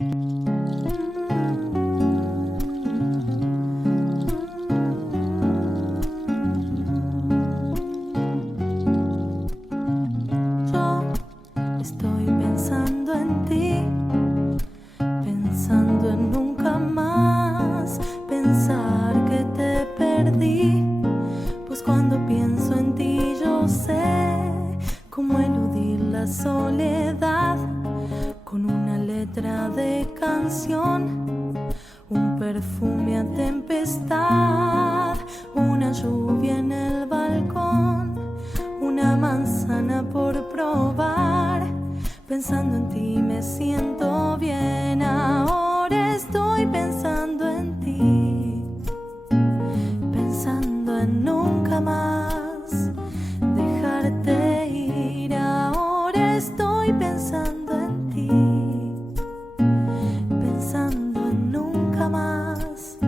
Yo estoy pensando en ti, pensando en nunca más pensar que te perdí. Pues cuando pienso en ti yo sé cómo eludir la soledad con una letra de canción, un perfume a tempestad, una lluvia en el balcón, una manzana por probar. Pensando en ti me siento bien, ahora estoy pensando en ti, pensando en nunca más dejarte ir. Ahora estoy pensando en ti, pensando en nunca más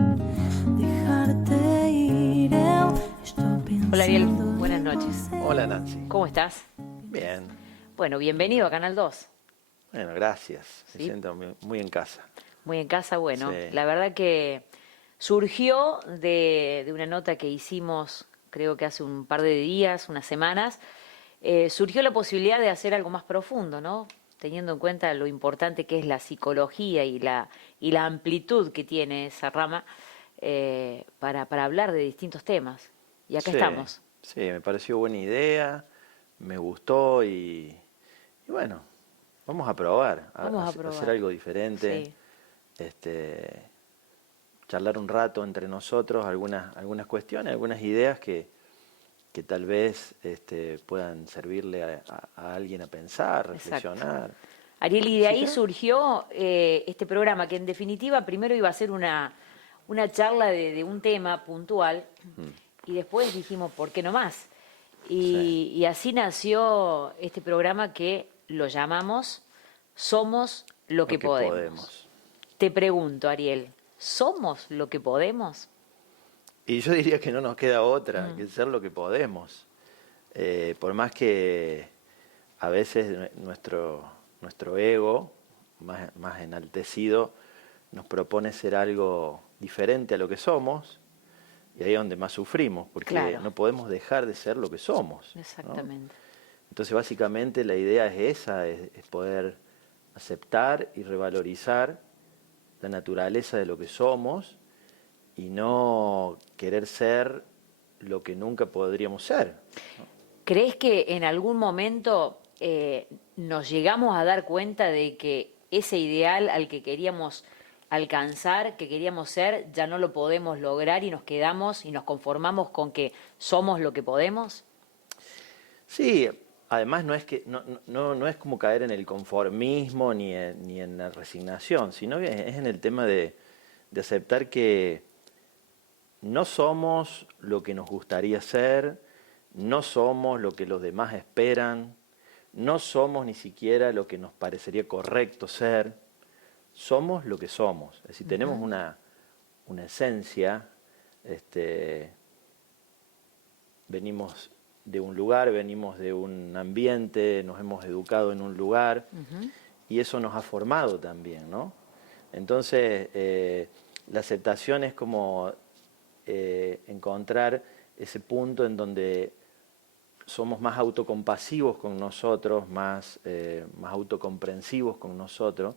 dejarte ir. Hola Ariel, buenas noches. Hola Nancy. ¿Cómo estás? Bien. Bueno, bienvenido a Canal 2. Bueno, gracias. Me Sí. siento muy en casa. Muy en casa, bueno. Sí. La verdad que surgió de una nota que hicimos, creo que hace un par de días, unas semanas, surgió la posibilidad de hacer algo más profundo, ¿no? Teniendo en cuenta lo importante que es la psicología y la amplitud que tiene esa rama para hablar de distintos temas. Y acá Sí, estamos. sí, me pareció buena idea, me gustó y bueno, vamos a probar, Vamos a hacer probar. algo diferente, Sí. charlar un rato entre nosotros, algunas cuestiones, algunas ideas que tal vez puedan servirle a alguien a pensar, Exacto. reflexionar. Ariel, y de Así ahí que, surgió este programa, que en definitiva primero iba a ser una charla de un tema puntual, y después dijimos, ¿por qué no más? sí, Y así nació este programa que lo llamamos Somos lo que lo que podemos. podemos. Te pregunto, Ariel, ¿somos lo que podemos? Y yo diría que no nos queda otra que ser lo que podemos. Por más que a veces nuestro ego, más enaltecido, nos propone ser algo diferente a lo que somos, y ahí es donde más sufrimos, porque Claro. no podemos dejar de ser lo que somos, ¿no? Exactamente. Entonces básicamente la idea es esa, es poder aceptar y revalorizar la naturaleza de lo que somos y no querer ser lo que nunca podríamos ser. ¿Crees que en algún momento nos llegamos a dar cuenta de que ese ideal al que queríamos alcanzar, que queríamos ser, ya no lo podemos lograr y nos quedamos y nos conformamos con que somos lo que podemos? Sí, además no es como caer en el conformismo ni en la resignación, sino que es en el tema de aceptar que no somos lo que nos gustaría ser, no somos lo que los demás esperan, no somos ni siquiera lo que nos parecería correcto ser, somos lo que somos. Es decir, tenemos una esencia, venimos de un lugar, venimos de un ambiente, nos hemos educado en un lugar y eso nos ha formado también, ¿no? Entonces, la aceptación es como encontrar ese punto en donde somos más autocompasivos con nosotros, más autocomprensivos con nosotros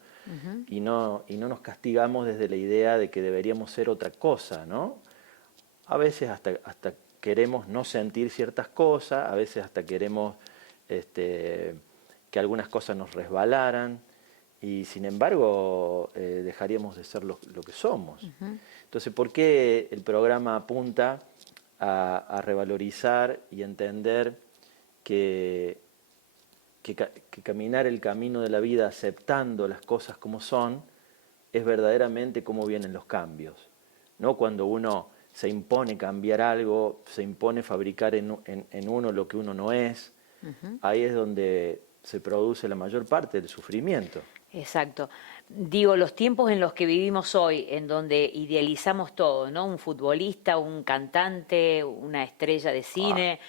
y no nos castigamos desde la idea de que deberíamos ser otra cosa, ¿no? A veces hasta queremos no sentir ciertas cosas, a veces hasta queremos que algunas cosas nos resbalaran y sin embargo dejaríamos de ser lo que somos. Entonces, ¿por qué el programa apunta a revalorizar y entender que caminar el camino de la vida aceptando las cosas como son es verdaderamente cómo vienen los cambios? No cuando uno se impone cambiar algo, se impone fabricar en uno lo que uno no es, ahí es donde se produce la mayor parte del sufrimiento. Exacto. Digo, los tiempos en los que vivimos hoy, en donde idealizamos todo, ¿no? Un futbolista, un cantante, una estrella de cine,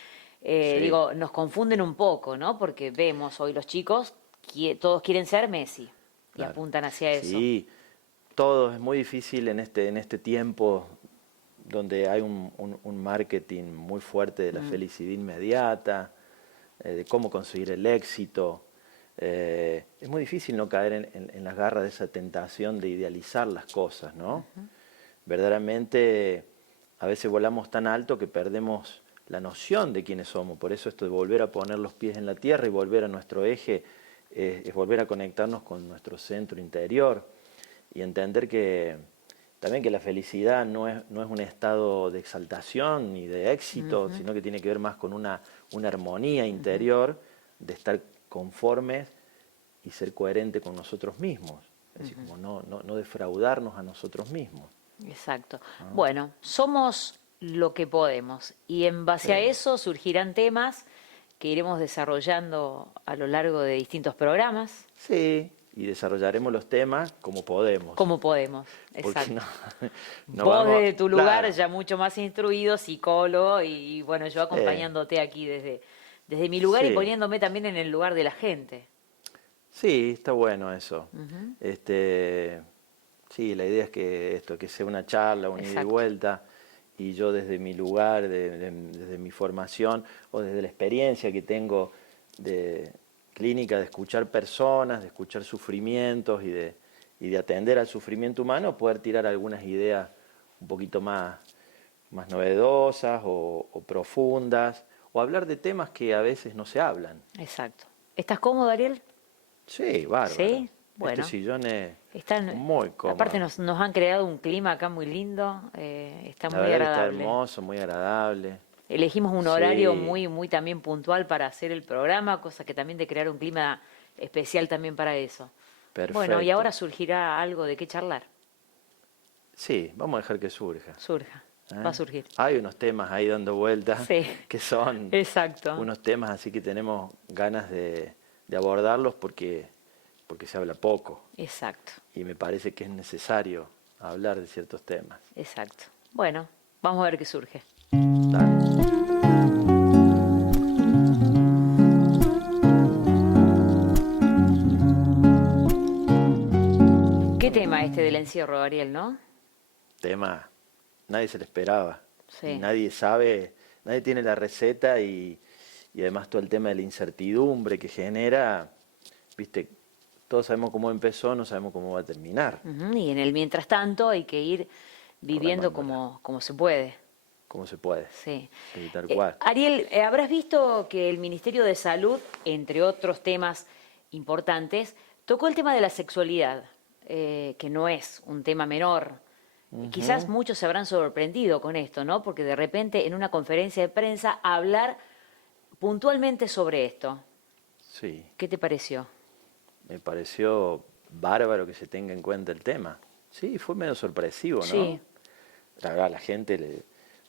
sí. digo, nos confunden un poco, ¿no? Porque vemos hoy los chicos, todos quieren ser Messi. y Claro. apuntan hacia eso. Sí, todo es muy difícil en este tiempo donde hay un marketing muy fuerte de la felicidad inmediata, de cómo conseguir el éxito. Es muy difícil no caer en las garras de esa tentación de idealizar las cosas, ¿no? Verdaderamente, a veces volamos tan alto que perdemos la noción de quiénes somos. Por eso esto de volver a poner los pies en la tierra y volver a nuestro eje es volver a conectarnos con nuestro centro interior y entender que también que la felicidad no es un estado de exaltación ni de éxito, sino que tiene que ver más con una armonía interior de estar conformes y ser coherente con nosotros mismos. Es decir, como no defraudarnos a nosotros mismos. Exacto. Bueno, somos lo que podemos y en base a Sí. eso surgirán temas que iremos desarrollando a lo largo de distintos programas, Sí, y desarrollaremos los temas como podemos. como podemos. Porque Exacto. no Vos vamos- desde tu lugar claro, ya mucho más instruido, psicólogo, y bueno, yo acompañándote aquí desde mi lugar y Sí. poniéndome también en el lugar de la gente. Sí, está bueno eso. Sí, la idea es que sea una charla, un ida y Exacto. vuelta, y yo desde mi lugar, desde mi formación o desde la experiencia que tengo de clínica, de escuchar personas, de escuchar sufrimientos y de atender al sufrimiento humano, poder tirar algunas ideas un poquito más novedosas o profundas, o hablar de temas que a veces no se hablan. Exacto. ¿Estás cómodo, Ariel? Sí, bárbaro. Sí, bueno. Este sillón es Están, muy cómodo. aparte nos han creado un clima acá muy lindo, está La muy verdad que está agradable. hermoso, muy agradable. Elegimos un Sí. horario muy también puntual para hacer el programa, cosa que también de crear un clima especial también para eso. Bueno, y Perfecto. ahora surgirá algo de qué charlar. Sí, vamos a dejar que surja. Surja, ¿eh? va a surgir. Hay unos temas ahí dando vueltas Sí. que son Exacto. unos temas así que tenemos ganas de abordarlos porque se habla poco Exacto, y me parece que es necesario hablar de ciertos temas. exacto. Bueno, vamos a ver qué surge. Dale. ¿Qué tema este del encierro, Ariel, no? Tema, nadie se lo esperaba. Sí. Y nadie sabe, nadie tiene la receta y además todo el tema de la incertidumbre que genera, viste, todos sabemos cómo empezó, no sabemos cómo va a terminar, Ujú, y en el mientras tanto hay que ir viviendo como se puede. cómo se puede. Sí. Sí, tal cual. Ariel, habrás visto que el Ministerio de Salud, entre otros temas importantes, tocó el tema de la sexualidad, que no es un tema menor. Quizás muchos se habrán sorprendido con esto, ¿no? Porque de repente en una conferencia de prensa hablar puntualmente sobre esto. Sí, ¿Qué te pareció? me pareció bárbaro que se tenga en cuenta el tema. Sí, fue medio sorpresivo, ¿no? Sí. La verdad,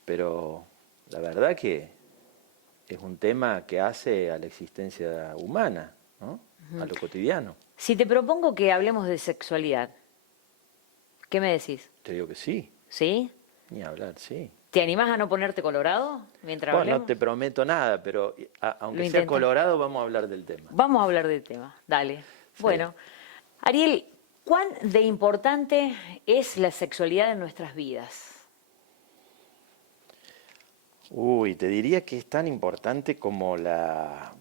pero la verdad que es un tema que hace a la existencia humana, ¿no? A lo cotidiano. Si te propongo que hablemos de sexualidad, ¿qué me decís? Te digo que sí, ¿Sí? ni hablar, sí. ¿Te animás a no ponerte colorado mientras Bueno, no hablemos? te prometo nada, pero aunque Lo sea intento. colorado, vamos a hablar del tema. Vamos a hablar del tema, dale. Sí. Bueno, Ariel, ¿cuán de importante es la sexualidad en nuestras vidas? Uy, te diría que es tan importante como la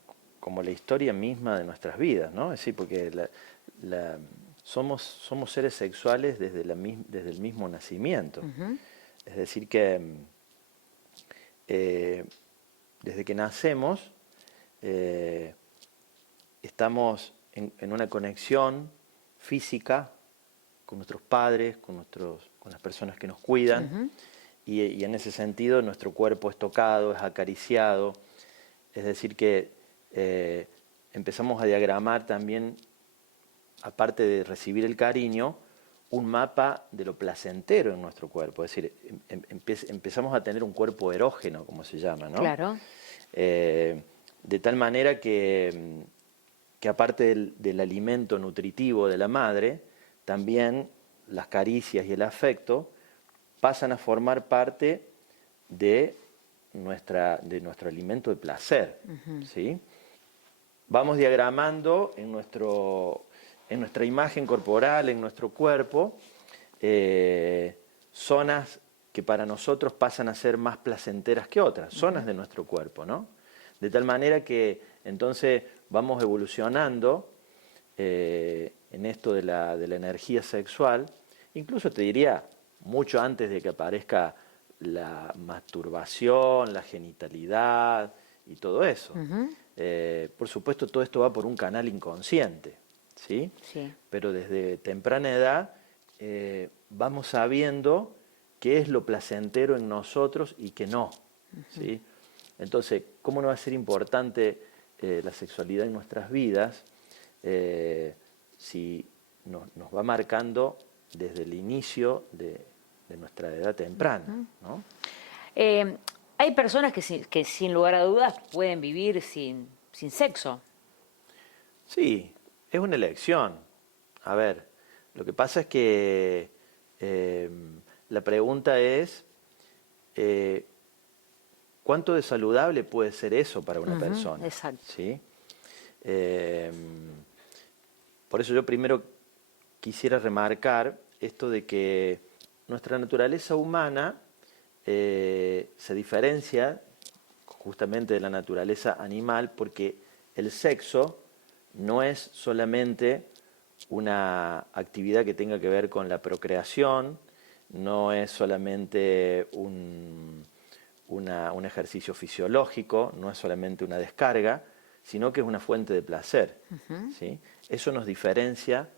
historia misma de nuestras vidas, ¿no? Es decir, porque somos seres sexuales desde el mismo nacimiento. Es decir que desde que nacemos estamos en una conexión física con nuestros padres, con las personas que nos cuidan, y en ese sentido nuestro cuerpo es tocado, es acariciado, es decir que empezamos a diagramar también, aparte de recibir el cariño, un mapa de lo placentero en nuestro cuerpo, es decir, empezamos a tener un cuerpo erógeno, como se llama, ¿no? Claro. De tal manera que aparte del alimento nutritivo de la madre, también las caricias y el afecto pasan a formar parte de nuestro alimento de placer, ¿sí? Vamos diagramando en en nuestra imagen corporal, en nuestro cuerpo, zonas que para nosotros pasan a ser más placenteras que otras, zonas de nuestro cuerpo, ¿no? De tal manera que entonces vamos evolucionando en esto de la energía sexual, incluso te diría, mucho antes de que aparezca la masturbación, la genitalidad y todo eso. Por supuesto, todo esto va por un canal inconsciente, ¿sí? Sí. Pero desde temprana edad vamos sabiendo qué es lo placentero en nosotros y qué no, ¿sí? Entonces, ¿cómo no va a ser importante la sexualidad en nuestras vidas si nos va marcando desde el inicio de nuestra edad temprana, ¿no? Hay personas que sin lugar a dudas pueden vivir sin sexo. Sí, es una elección. A ver, lo que pasa es que la pregunta es ¿cuánto de saludable puede ser eso para una persona? Exacto. ¿Sí? Por eso yo primero quisiera remarcar esto de que nuestra naturaleza humana se diferencia justamente de la naturaleza animal porque el sexo no es solamente una actividad que tenga que ver con la procreación, no es solamente un ejercicio fisiológico, no es solamente una descarga, sino que es una fuente de placer, ¿sí? Eso nos diferencia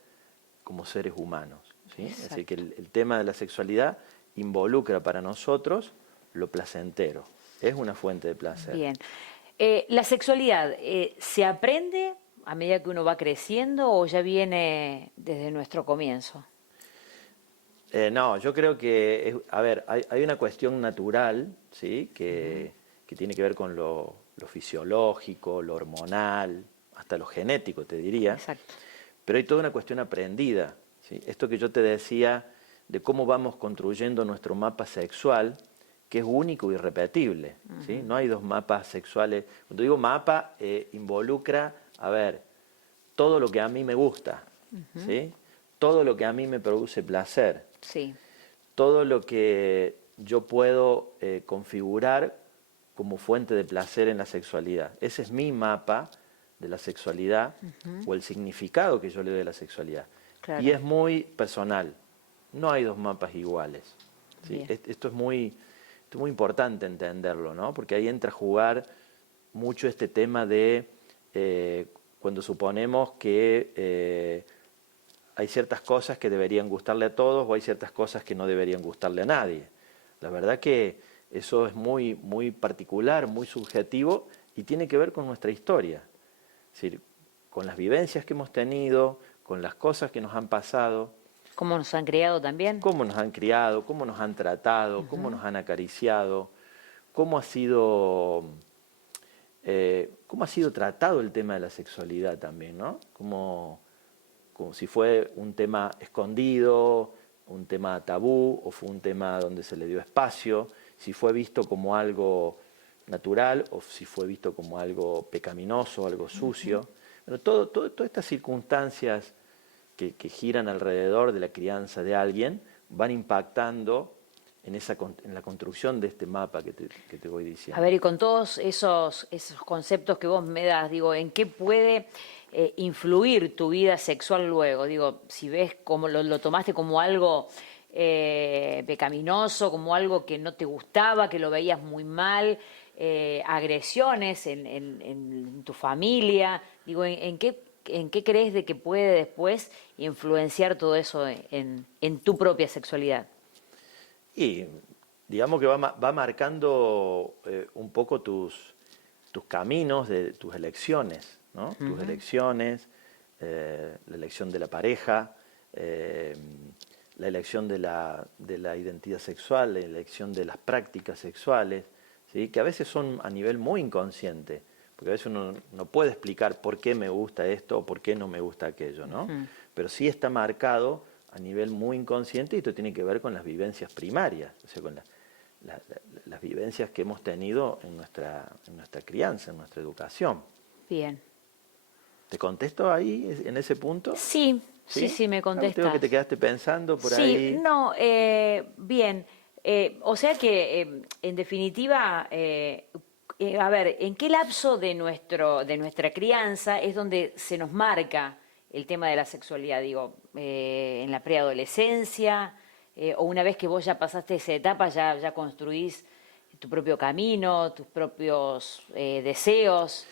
como seres humanos, ¿sí? Es decir, que el tema de la sexualidad involucra para nosotros lo placentero, es una fuente de placer. Bien. ¿La sexualidad se aprende a medida que uno va creciendo o ya viene desde nuestro comienzo? No, yo creo que, a ver, hay una cuestión natural, ¿sí? Que tiene que ver con lo fisiológico, lo hormonal, hasta lo genético, te diría. Exacto. Pero hay toda una cuestión aprendida, ¿sí? Esto que yo te decía de cómo vamos construyendo nuestro mapa sexual, que es único y irrepetible, ¿sí? No hay dos mapas sexuales. Cuando digo mapa, involucra, a ver, todo lo que a mí me gusta, ¿sí? Todo lo que a mí me produce placer. Sí. Todo lo que yo puedo configurar como fuente de placer en la sexualidad. Ese es mi mapa de la sexualidad o el significado que yo le doy a la sexualidad. Claro. Y es muy personal. No hay dos mapas iguales, ¿sí? Esto es muy importante entenderlo, ¿no? Porque ahí entra a jugar mucho este tema de cuando suponemos que hay ciertas cosas que deberían gustarle a todos o hay ciertas cosas que no deberían gustarle a nadie. La verdad que eso es muy, muy particular, muy subjetivo y tiene que ver con nuestra historia. Es decir, con las vivencias que hemos tenido, con las cosas que nos han pasado. ¿Cómo nos han criado también? Cómo nos han criado, cómo nos han tratado, cómo nos han acariciado, cómo ha sido tratado el tema de la sexualidad también, ¿no? Como si fue un tema escondido, un tema tabú, o fue un tema donde se le dio espacio, si fue visto como algo natural o si fue visto como algo pecaminoso, algo sucio. Bueno, todas estas circunstancias que giran alrededor de la crianza de alguien van impactando en la construcción de este mapa que te voy diciendo. A ver, y con todos esos conceptos que vos me das, digo, ¿en qué puede influir tu vida sexual luego? Digo, si ves como lo tomaste como algo pecaminoso, como algo que no te gustaba, que lo veías muy mal, agresiones en tu familia, digo, ¿en qué crees de que puede después influenciar todo eso en tu propia sexualidad? Y digamos que va marcando un poco tus caminos, de tus elecciones, ¿no? Tus elecciones, la elección de la pareja, la elección de la identidad sexual, la elección de las prácticas sexuales, ¿sí? Que a veces son a nivel muy inconsciente, porque a veces uno no puede explicar por qué me gusta esto o por qué no me gusta aquello, ¿no? Pero sí está marcado a nivel muy inconsciente y esto tiene que ver con las vivencias primarias, o sea, con las vivencias que hemos tenido en nuestra crianza, en nuestra educación. Bien. ¿Te contesto ahí, en ese punto? Sí, sí, sí, me Tengo contestas. que te quedaste pensando por Sí, ahí. no, bien. O sea que, en definitiva, a ver, ¿en qué lapso de nuestra crianza es donde se nos marca el tema de la sexualidad? Digo, en la preadolescencia, o una vez que vos ya pasaste esa etapa, ya construís tu propio camino, tus propios deseos.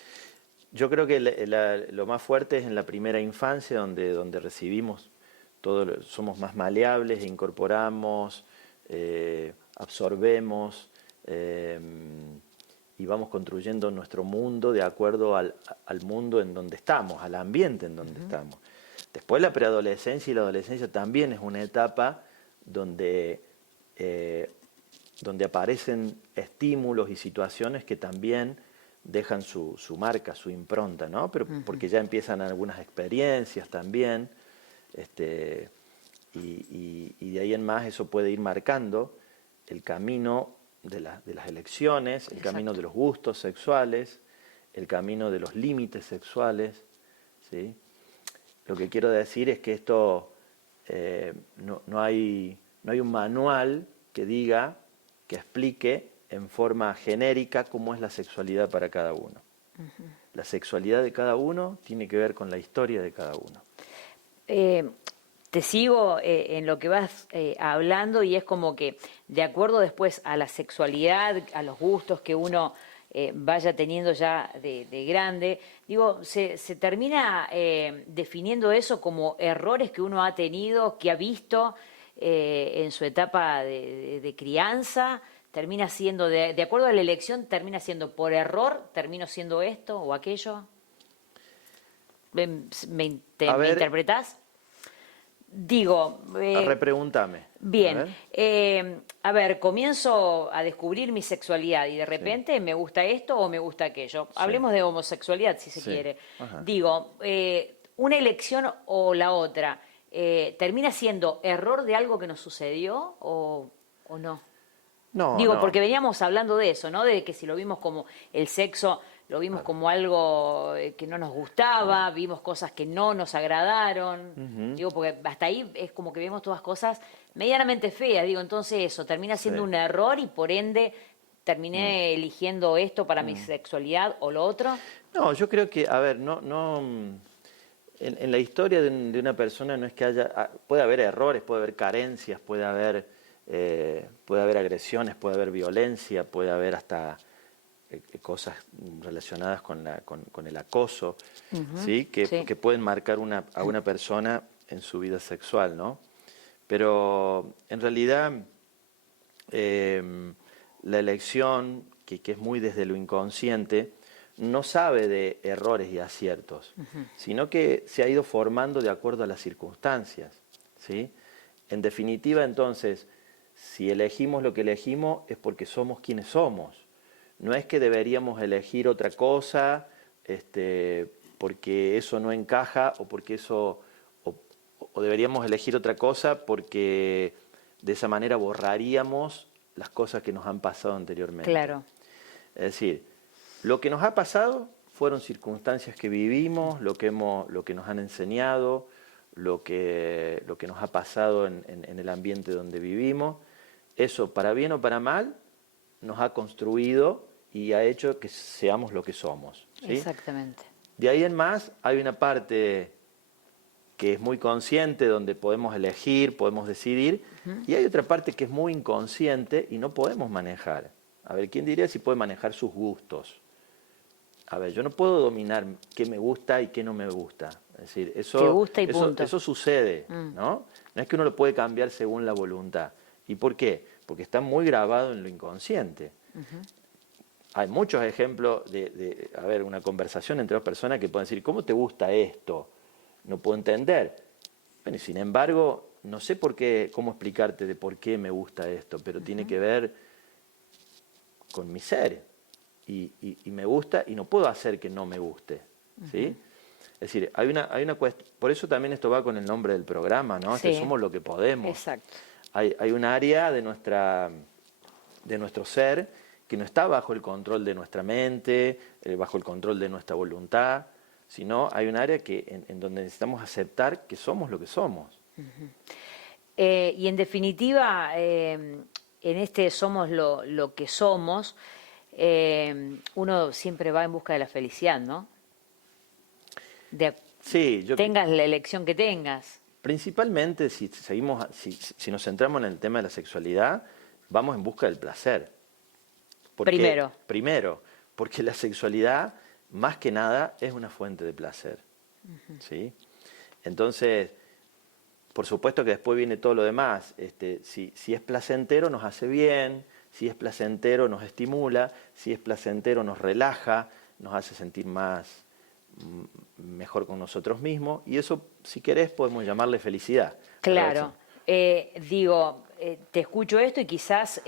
Yo creo que lo más fuerte es en la primera infancia, donde recibimos todo, somos más maleables, incorporamos, absorbemos y vamos construyendo nuestro mundo de acuerdo al mundo en donde estamos, al ambiente en donde estamos. Después la preadolescencia y la adolescencia también es una etapa donde, donde aparecen estímulos y situaciones que también dejan su marca, su impronta, ¿no? Pero porque ya empiezan algunas experiencias también, y de ahí en más eso puede ir marcando el camino de las elecciones, el camino de los gustos sexuales, el camino de los límites sexuales, ¿sí? Lo que quiero decir es que esto no hay un manual que diga, que explique en forma genérica cómo es la sexualidad para cada uno. La sexualidad de cada uno tiene que ver con la historia de cada uno. Te sigo en lo que vas hablando y es como que de acuerdo después a la sexualidad, a los gustos que uno vaya teniendo ya de grande, digo, se termina definiendo eso como errores que uno ha tenido, que ha visto en su etapa de crianza, termina siendo, de acuerdo a la elección, termina siendo por error, termino siendo esto o aquello. ¿Me interpretás? Digo... repregúntame. Bien, a ver, comienzo a descubrir mi sexualidad y de repente me gusta esto o me gusta aquello. Sí. Hablemos de homosexualidad si se quiere. Digo, una elección o la otra, ¿termina siendo error de algo que nos sucedió o no? No, Digo, no. porque veníamos hablando de eso, ¿no? De que si lo vimos como el sexo, lo vimos como algo que no nos gustaba, vimos cosas que no nos agradaron. Digo, porque hasta ahí es como que vemos todas cosas medianamente feas. Digo, entonces eso termina siendo un error y por ende terminé eligiendo esto para mi sexualidad o lo otro. No, yo creo que, a ver, en la historia de una persona no es que haya, puede haber errores, puede haber carencias, puede haber agresiones, puede haber violencia, puede haber hasta cosas relacionadas con el acoso, ¿sí? Que pueden marcar a una persona en su vida sexual, ¿no? Pero en realidad la elección, que es muy desde lo inconsciente, no sabe de errores y aciertos, sino que se ha ido formando de acuerdo a las circunstancias, ¿sí? En definitiva, entonces, si elegimos lo que elegimos es porque somos quienes somos. No es que deberíamos elegir otra cosa porque eso no encaja o porque eso o deberíamos elegir otra cosa porque de esa manera borraríamos las cosas que nos han pasado anteriormente. Claro. Es decir, lo que nos ha pasado fueron circunstancias que vivimos, lo que nos han enseñado, lo que nos ha pasado en el ambiente donde vivimos. Eso, para bien o para mal, nos ha construido y ha hecho que seamos lo que somos, ¿sí? Exactamente. De ahí en más hay una parte que es muy consciente, donde podemos elegir, podemos decidir, y hay otra parte que es muy inconsciente y no podemos manejar. A ver, ¿quién diría si puede manejar sus gustos? A ver, yo no puedo dominar qué me gusta y qué no me gusta. Es decir, Te gusta y punto. eso sucede, ¿no? No es que uno lo puede cambiar según la voluntad. ¿Y por qué? Porque está muy grabado en lo inconsciente. Hay muchos ejemplos a ver, una conversación entre dos personas que pueden decir, ¿cómo te gusta esto? No puedo entender. Bueno, y sin embargo, no sé cómo explicarte de por qué me gusta esto, pero tiene que ver con mi ser. Y me gusta y no puedo hacer que no me guste, ¿sí? Es decir, hay una cuestión, por eso también esto va con el nombre del programa, ¿no? Sí. Que somos lo que podemos. Exacto. Hay un área de nuestro ser que no está bajo el control de nuestra mente, bajo el control de nuestra voluntad, sino hay un área en donde necesitamos aceptar que somos lo que somos. Y en definitiva, en este somos lo que somos, uno siempre va en busca de la felicidad, ¿no? Sí, tengas la elección que tengas. Principalmente si nos centramos en el tema de la sexualidad, vamos en busca del placer. Primero, porque la sexualidad, más que nada, es una fuente de placer. ¿Sí? Entonces, por supuesto que después viene todo lo demás. Si es placentero, nos hace bien. Si es placentero, nos estimula. Si es placentero, nos relaja, nos hace sentir mejor con nosotros mismos. Y eso, si querés, podemos llamarle felicidad. Claro. Te escucho esto y quizás,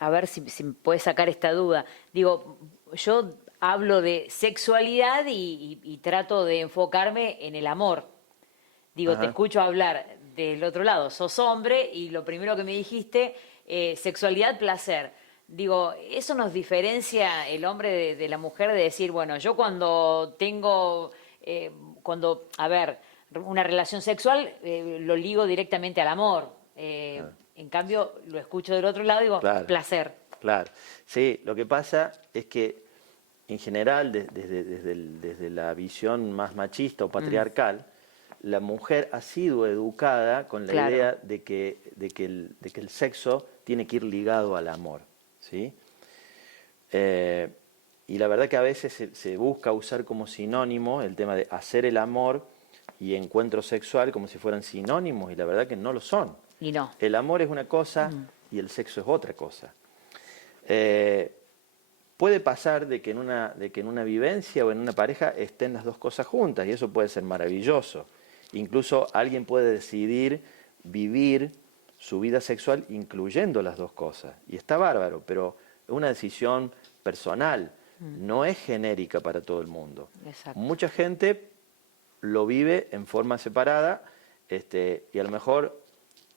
a ver si puedes sacar esta duda. Digo, yo hablo de sexualidad y trato de enfocarme en el amor. Digo, Ajá. Te escucho hablar del otro lado, sos hombre y lo primero que me dijiste, sexualidad, placer. Digo, ¿eso nos diferencia el hombre de la mujer de decir, bueno, yo cuando tengo, una relación sexual, lo ligo directamente al amor? En cambio, lo escucho del otro lado y digo, Claro. placer. Claro. Sí, lo que pasa es que en general, desde la visión más machista o patriarcal, la mujer ha sido educada con la Claro. idea de que el sexo tiene que ir ligado al amor, ¿sí? Y la verdad que a veces se busca usar como sinónimo el tema de hacer el amor y encuentro sexual como si fueran sinónimos, y la verdad que no lo son. Y no. El amor es una cosa y el sexo es otra cosa. Puede pasar de que en una vivencia o en una pareja estén las dos cosas juntas, y eso puede ser maravilloso. Incluso alguien puede decidir vivir su vida sexual incluyendo las dos cosas, y está bárbaro, pero es una decisión personal, no es genérica para todo el mundo. Exacto. Mucha gente lo vive en forma separada, y a lo mejor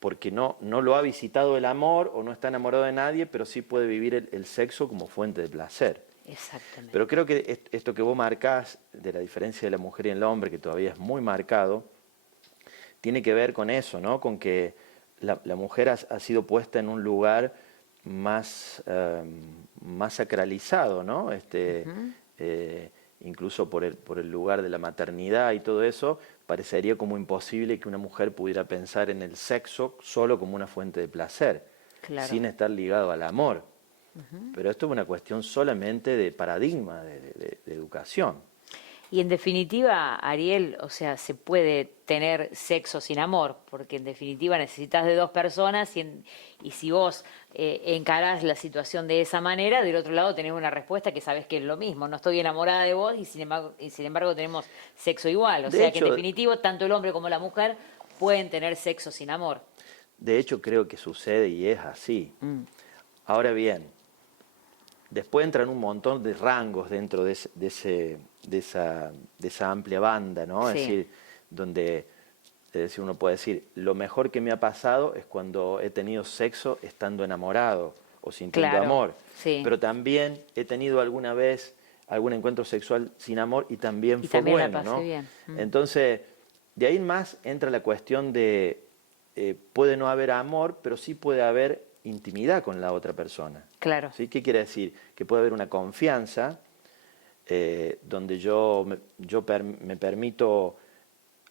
porque no lo ha visitado el amor o no está enamorado de nadie, pero sí puede vivir el sexo como fuente de placer. Exactamente. Pero creo que esto que vos marcás de la diferencia de la mujer y el hombre, que todavía es muy marcado, tiene que ver con eso, ¿no? Con que la mujer ha sido puesta en un lugar más sacralizado, ¿no? Incluso por el lugar de la maternidad y todo eso, parecería como imposible que una mujer pudiera pensar en el sexo solo como una fuente de placer, Claro. sin estar ligado al amor. Pero esto es una cuestión solamente de paradigma, de educación. Y en definitiva, Ariel, o sea, se puede tener sexo sin amor, porque en definitiva necesitas de dos personas y si vos encarás la situación de esa manera, del otro lado tenés una respuesta que sabés que es lo mismo. No estoy enamorada de vos y sin embargo tenemos sexo igual. O De sea hecho, que en definitiva, tanto el hombre como la mujer pueden tener sexo sin amor. De hecho, creo que sucede y es así. Ahora bien, después entran un montón de rangos dentro de esa amplia banda, ¿no? Sí. Es decir, uno puede decir, lo mejor que me ha pasado es cuando he tenido sexo estando enamorado o sintiendo Claro, amor. sí. Pero también he tenido alguna vez algún encuentro sexual sin amor y también fue también la bueno, pasé ¿no? bien. Entonces, de ahí en más entra la cuestión de, puede no haber amor, pero sí puede haber intimidad con la otra persona. Claro. ¿Sí? ¿Qué quiere decir? Que puede haber una confianza donde me permito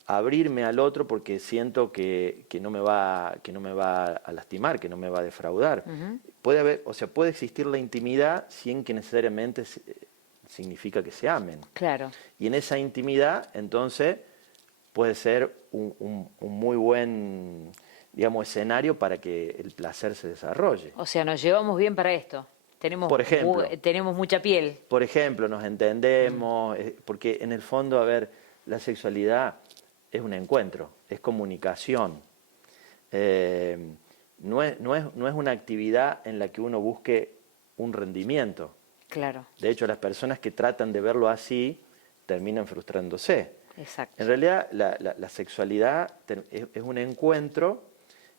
abrirme al otro porque siento que no me va a lastimar, que no me va a defraudar. Puede existir la intimidad sin que necesariamente significa que se amen. Claro. Y en esa intimidad, entonces, puede ser un muy buen, digamos, escenario para que el placer se desarrolle. O sea, nos llevamos bien para esto. Por ejemplo. Tenemos mucha piel. Por ejemplo, nos entendemos, porque en el fondo, a ver, la sexualidad es un encuentro, es comunicación. No es una actividad en la que uno busque un rendimiento. Claro. De hecho, las personas que tratan de verlo así terminan frustrándose. Exacto. En realidad, la sexualidad es un encuentro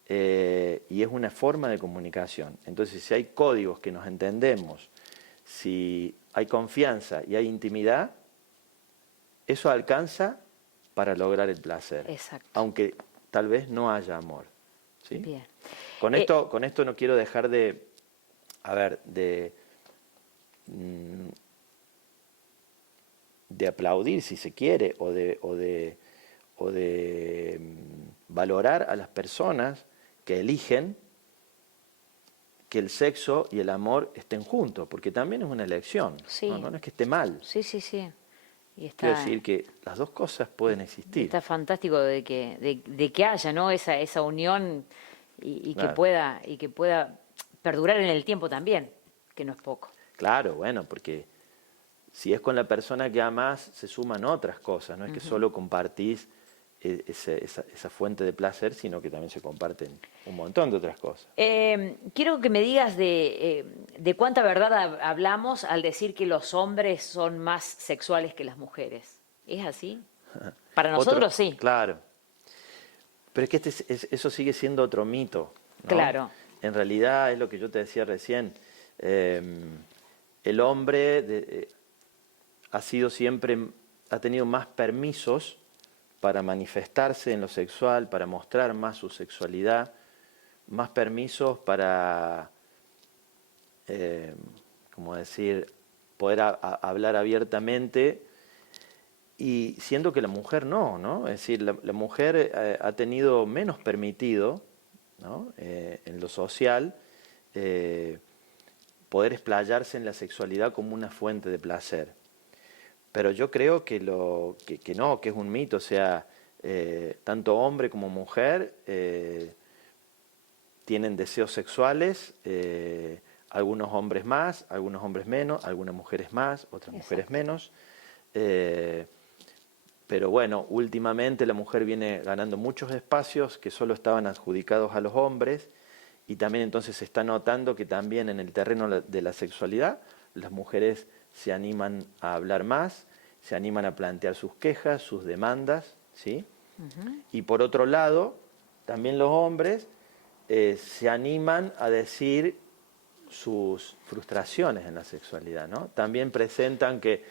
y es una forma de comunicación. Entonces, si hay códigos que nos entendemos, si hay confianza y hay intimidad, eso alcanza para lograr el placer. Exacto. Aunque tal vez no haya amor. ¿Sí? Bien. Con esto no quiero dejar de, de aplaudir, si se quiere, o de valorar a las personas que eligen que el sexo y el amor estén juntos, porque también es una elección. Sí. No es que esté mal. Sí, sí, sí. Y Quiero decir que las dos cosas pueden existir. está fantástico de que haya, ¿no? Esa unión y Claro. que pueda perdurar en el tiempo también, que no es poco. Claro, bueno, porque si es con la persona que amas, se suman otras cosas, no es que solo compartís esa fuente de placer, sino que también se comparten un montón de otras cosas. Quiero que me digas de cuánta verdad hablamos al decir que los hombres son más sexuales que las mujeres. ¿Es así? Para nosotros sí. Claro. Pero es que eso sigue siendo otro mito, ¿no? Claro. En realidad es lo que yo te decía recién. El hombre ha tenido más permisos para manifestarse en lo sexual, para mostrar más su sexualidad, más permisos para, como decir, poder hablar abiertamente, y siendo que la mujer no, es decir, la mujer ha tenido menos permitido, ¿no? En lo social, poder explayarse en la sexualidad como una fuente de placer. Pero yo creo que que es un mito, o sea, tanto hombre como mujer tienen deseos sexuales, algunos hombres más, algunos hombres menos, algunas mujeres más, otras mujeres menos. Pero bueno, últimamente la mujer viene ganando muchos espacios que solo estaban adjudicados a los hombres, y también entonces se está notando que también en el terreno de la sexualidad las mujeres se animan a hablar más, se animan a plantear sus quejas, sus demandas, ¿sí? Y por otro lado, también los hombres se animan a decir sus frustraciones en la sexualidad, ¿no? También presentan que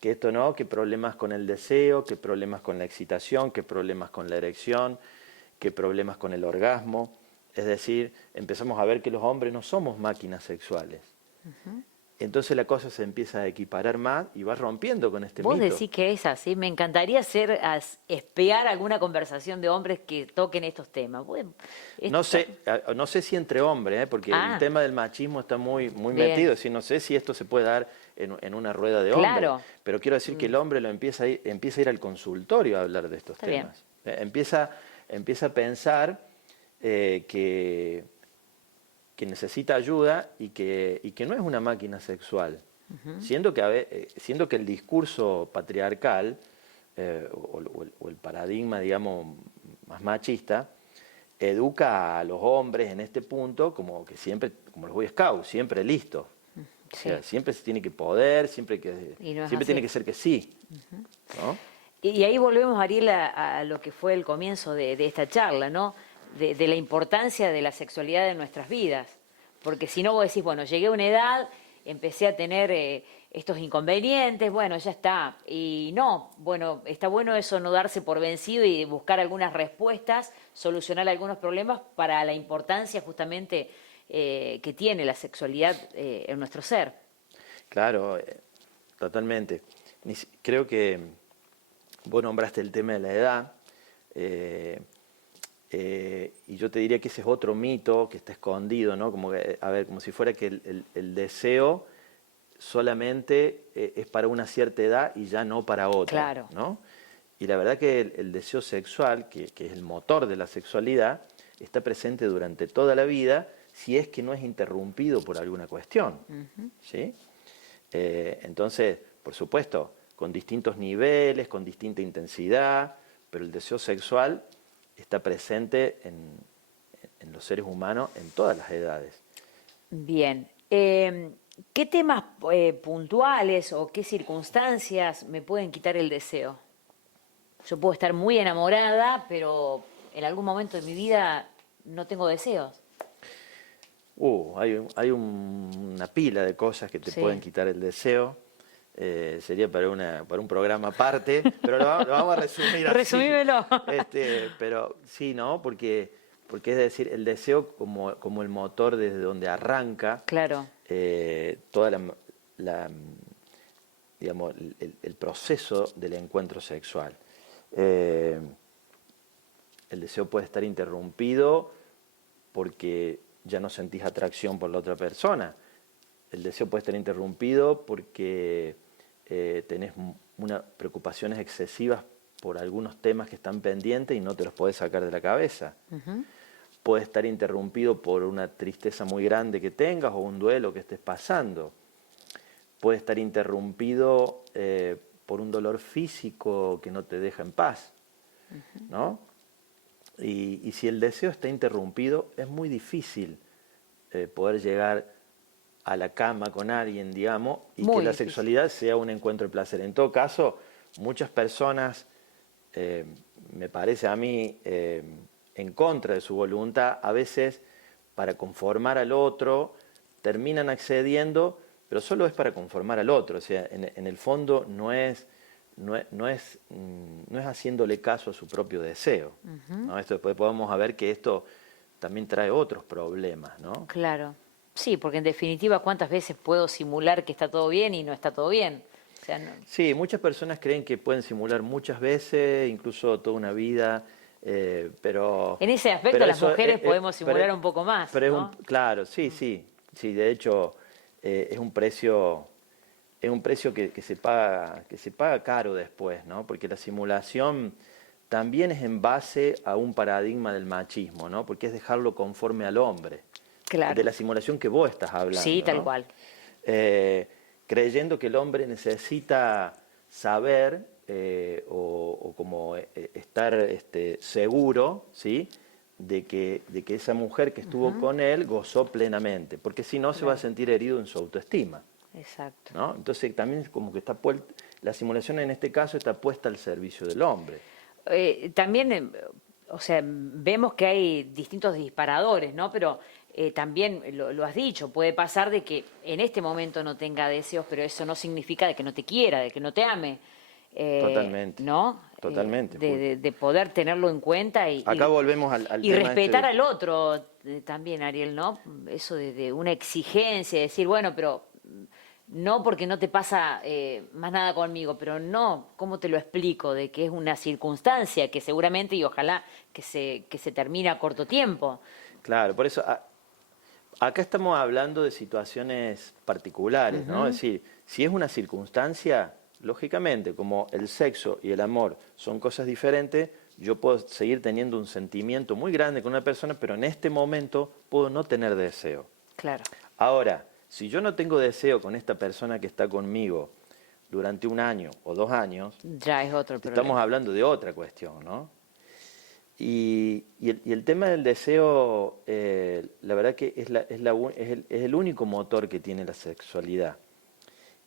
esto no, que problemas con el deseo, que problemas con la excitación, que problemas con la erección, que problemas con el orgasmo. Es decir, empezamos a ver que los hombres no somos máquinas sexuales. Entonces la cosa se empieza a equiparar más y va rompiendo con este Vos mito. decís que es así. Me encantaría espiar alguna conversación de hombres que toquen estos temas. Bueno, No sé si entre hombres, porque el tema del machismo está muy Bien. metido. Es decir, no sé si esto se puede dar en una rueda de Claro. hombres. Pero quiero decir que el hombre empieza a ir al consultorio a hablar de estos Está temas. Empieza a pensar que necesita ayuda y que no es una máquina sexual. Siendo que el discurso patriarcal o el paradigma, digamos, más machista, educa a los hombres en este punto como que siempre, como los Boy Scouts, siempre listo. O sea, siempre se tiene que poder, siempre tiene que ser que sí. ¿No? Y ahí volvemos, Ariel, a lo que fue el comienzo de esta charla, ¿no? De la importancia de la sexualidad en nuestras vidas. Porque si no, vos decís, bueno, llegué a una edad, empecé a tener estos inconvenientes, bueno, ya está. Y no, bueno, está bueno eso, no darse por vencido y buscar algunas respuestas, solucionar algunos problemas para la importancia justamente que tiene la sexualidad en nuestro ser. Claro, totalmente. Creo que vos nombraste el tema de la edad, y yo te diría que ese es otro mito que está escondido, ¿no? Como si fuera que el deseo solamente es para una cierta edad y ya no para otra. Claro. ¿No? Y la verdad que el deseo sexual, que es el motor de la sexualidad, está presente durante toda la vida si es que no es interrumpido por alguna cuestión. ¿Sí? Entonces, por supuesto, con distintos niveles, con distinta intensidad, pero el deseo sexual está presente en los seres humanos en todas las edades. Bien. ¿Qué temas puntuales o qué circunstancias me pueden quitar el deseo? Yo puedo estar muy enamorada, pero en algún momento de mi vida no tengo deseos. Hay una pila de cosas que te pueden quitar el deseo. sería para un programa aparte, pero lo vamos a resumir así. Resumímelo. Pero sí, ¿no? Porque es decir, el deseo como el motor desde donde arranca Claro. toda digamos, el proceso del encuentro sexual. El deseo puede estar interrumpido porque ya no sentís atracción por la otra persona. El deseo puede estar interrumpido porque tenés unas preocupaciones excesivas por algunos temas que están pendientes y no te los podés sacar de la cabeza. Ujú. Puede estar interrumpido por una tristeza muy grande que tengas o un duelo que estés pasando. Puede estar interrumpido por un dolor físico que no te deja en paz, ¿no? Y si el deseo está interrumpido, es muy difícil poder llegar a la cama con alguien, digamos, y Muy que la difícil. sexualidad sea un encuentro de placer. En todo caso, muchas personas, me parece a mí, en contra de su voluntad, a veces para conformar al otro, terminan accediendo, pero solo es para conformar al otro. O sea, en el fondo no es haciéndole caso a su propio deseo, ¿no? Esto después podemos ver que esto también trae otros problemas, ¿no? Claro. Sí, porque en definitiva, ¿cuántas veces puedo simular que está todo bien y no está todo bien? O sea, no. Sí, muchas personas creen que pueden simular muchas veces, incluso toda una vida, pero... En ese aspecto pero las eso mujeres podemos pero- simular un poco más, pero ¿no? claro, sí, de hecho es un precio que se paga caro después, ¿no? Porque la simulación también es en base a un paradigma del machismo, ¿no? Porque es dejarlo conforme al hombre. Claro. De la simulación que vos estás hablando, Sí, tal ¿no? cual. Creyendo que el hombre necesita saber o como estar seguro, ¿sí? de que esa mujer que estuvo con él gozó plenamente, porque si no se va a sentir herido en su autoestima, Exacto. ¿no? Entonces también es como que la simulación en este caso está puesta al servicio del hombre. También, o sea, vemos que hay distintos disparadores, ¿no? Pero también lo has dicho, puede pasar de que en este momento no tenga deseos, pero eso no significa de que no te quiera, de que no te ame. Totalmente. ¿No? Totalmente. De poder tenerlo en cuenta Acá volvemos al y tema respetar de- al otro también, Ariel, ¿no? Eso de una exigencia, decir, bueno, pero no porque no te pasa más nada conmigo, pero no, ¿cómo te lo explico? De que es una circunstancia que seguramente y ojalá que se termine a corto tiempo. Claro, por eso acá estamos hablando de situaciones particulares, ¿no? Es decir, si es una circunstancia, lógicamente, como el sexo y el amor son cosas diferentes, yo puedo seguir teniendo un sentimiento muy grande con una persona, pero en este momento puedo no tener deseo. Claro. Ahora, si yo no tengo deseo con esta persona que está conmigo durante 1 año o 2 años, Ya es otro estamos problema. hablando de otra cuestión, ¿no? Y el tema del deseo, la verdad que es el único motor que tiene la sexualidad.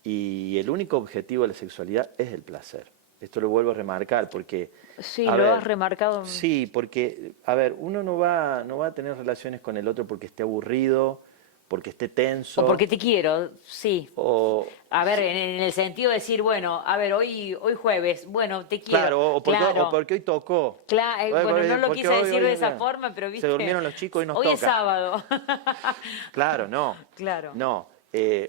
Y el único objetivo de la sexualidad es el placer. Esto lo vuelvo a remarcar porque... Sí, a lo ver, has remarcado. Sí, porque, a ver, uno no va a tener relaciones con el otro porque esté aburrido, porque esté tenso. O porque te quiero, sí. o- A ver, en el sentido de decir, bueno, a ver, hoy jueves, bueno, te quiero. Claro, o porque, Claro. o porque hoy tocó. Bueno, no lo Porque quise decir hoy- de esa forma, pero viste. Se durmieron los chicos y nos hoy toca. es sábado. Claro, no. Claro. No,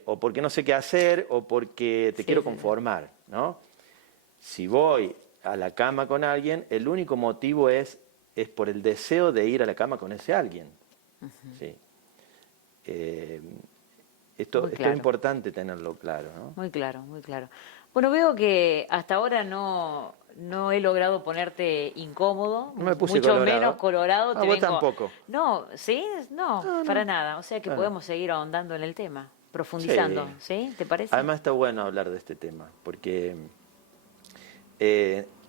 o porque no sé qué hacer o porque te Sí, quiero sí, conformar, ¿no? Si voy a la cama con alguien, el único motivo es por el deseo de ir a la cama con ese alguien. ¿Sí? Esto Muy claro. es importante tenerlo claro, ¿no? Muy claro, muy claro. Bueno, veo que hasta ahora no he logrado ponerte incómodo, No me puse mucho colorado. menos colorado. Ah, vos tampoco. No, ¿sí? No, para nada. O sea que Claro. podemos seguir ahondando en el tema, profundizando, ¿sí? ¿Te parece? Además está bueno hablar de este tema, porque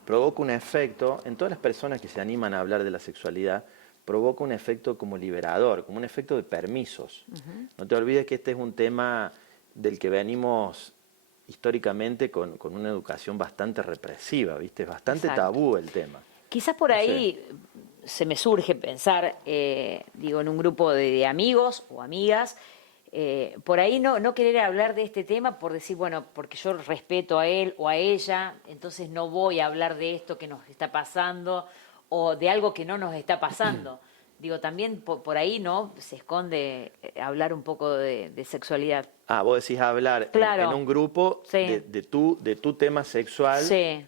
provoca un efecto, en todas las personas que se animan a hablar de la sexualidad, provoca un efecto como liberador, como un efecto de permisos. No te olvides que este es un tema del que venimos históricamente con una educación bastante represiva, ¿viste? Es bastante Exacto. tabú el tema. Quizás por ahí se me surge pensar, digo, en un grupo de amigos o amigas, por ahí no querer hablar de este tema por decir, bueno, porque yo respeto a él o a ella, entonces no voy a hablar de esto que nos está pasando o de algo que no nos está pasando. Digo, también por ahí, ¿no? Se esconde hablar un poco de sexualidad. Ah, vos decís hablar Claro. en un grupo Sí. de tu tema sexual. Sí,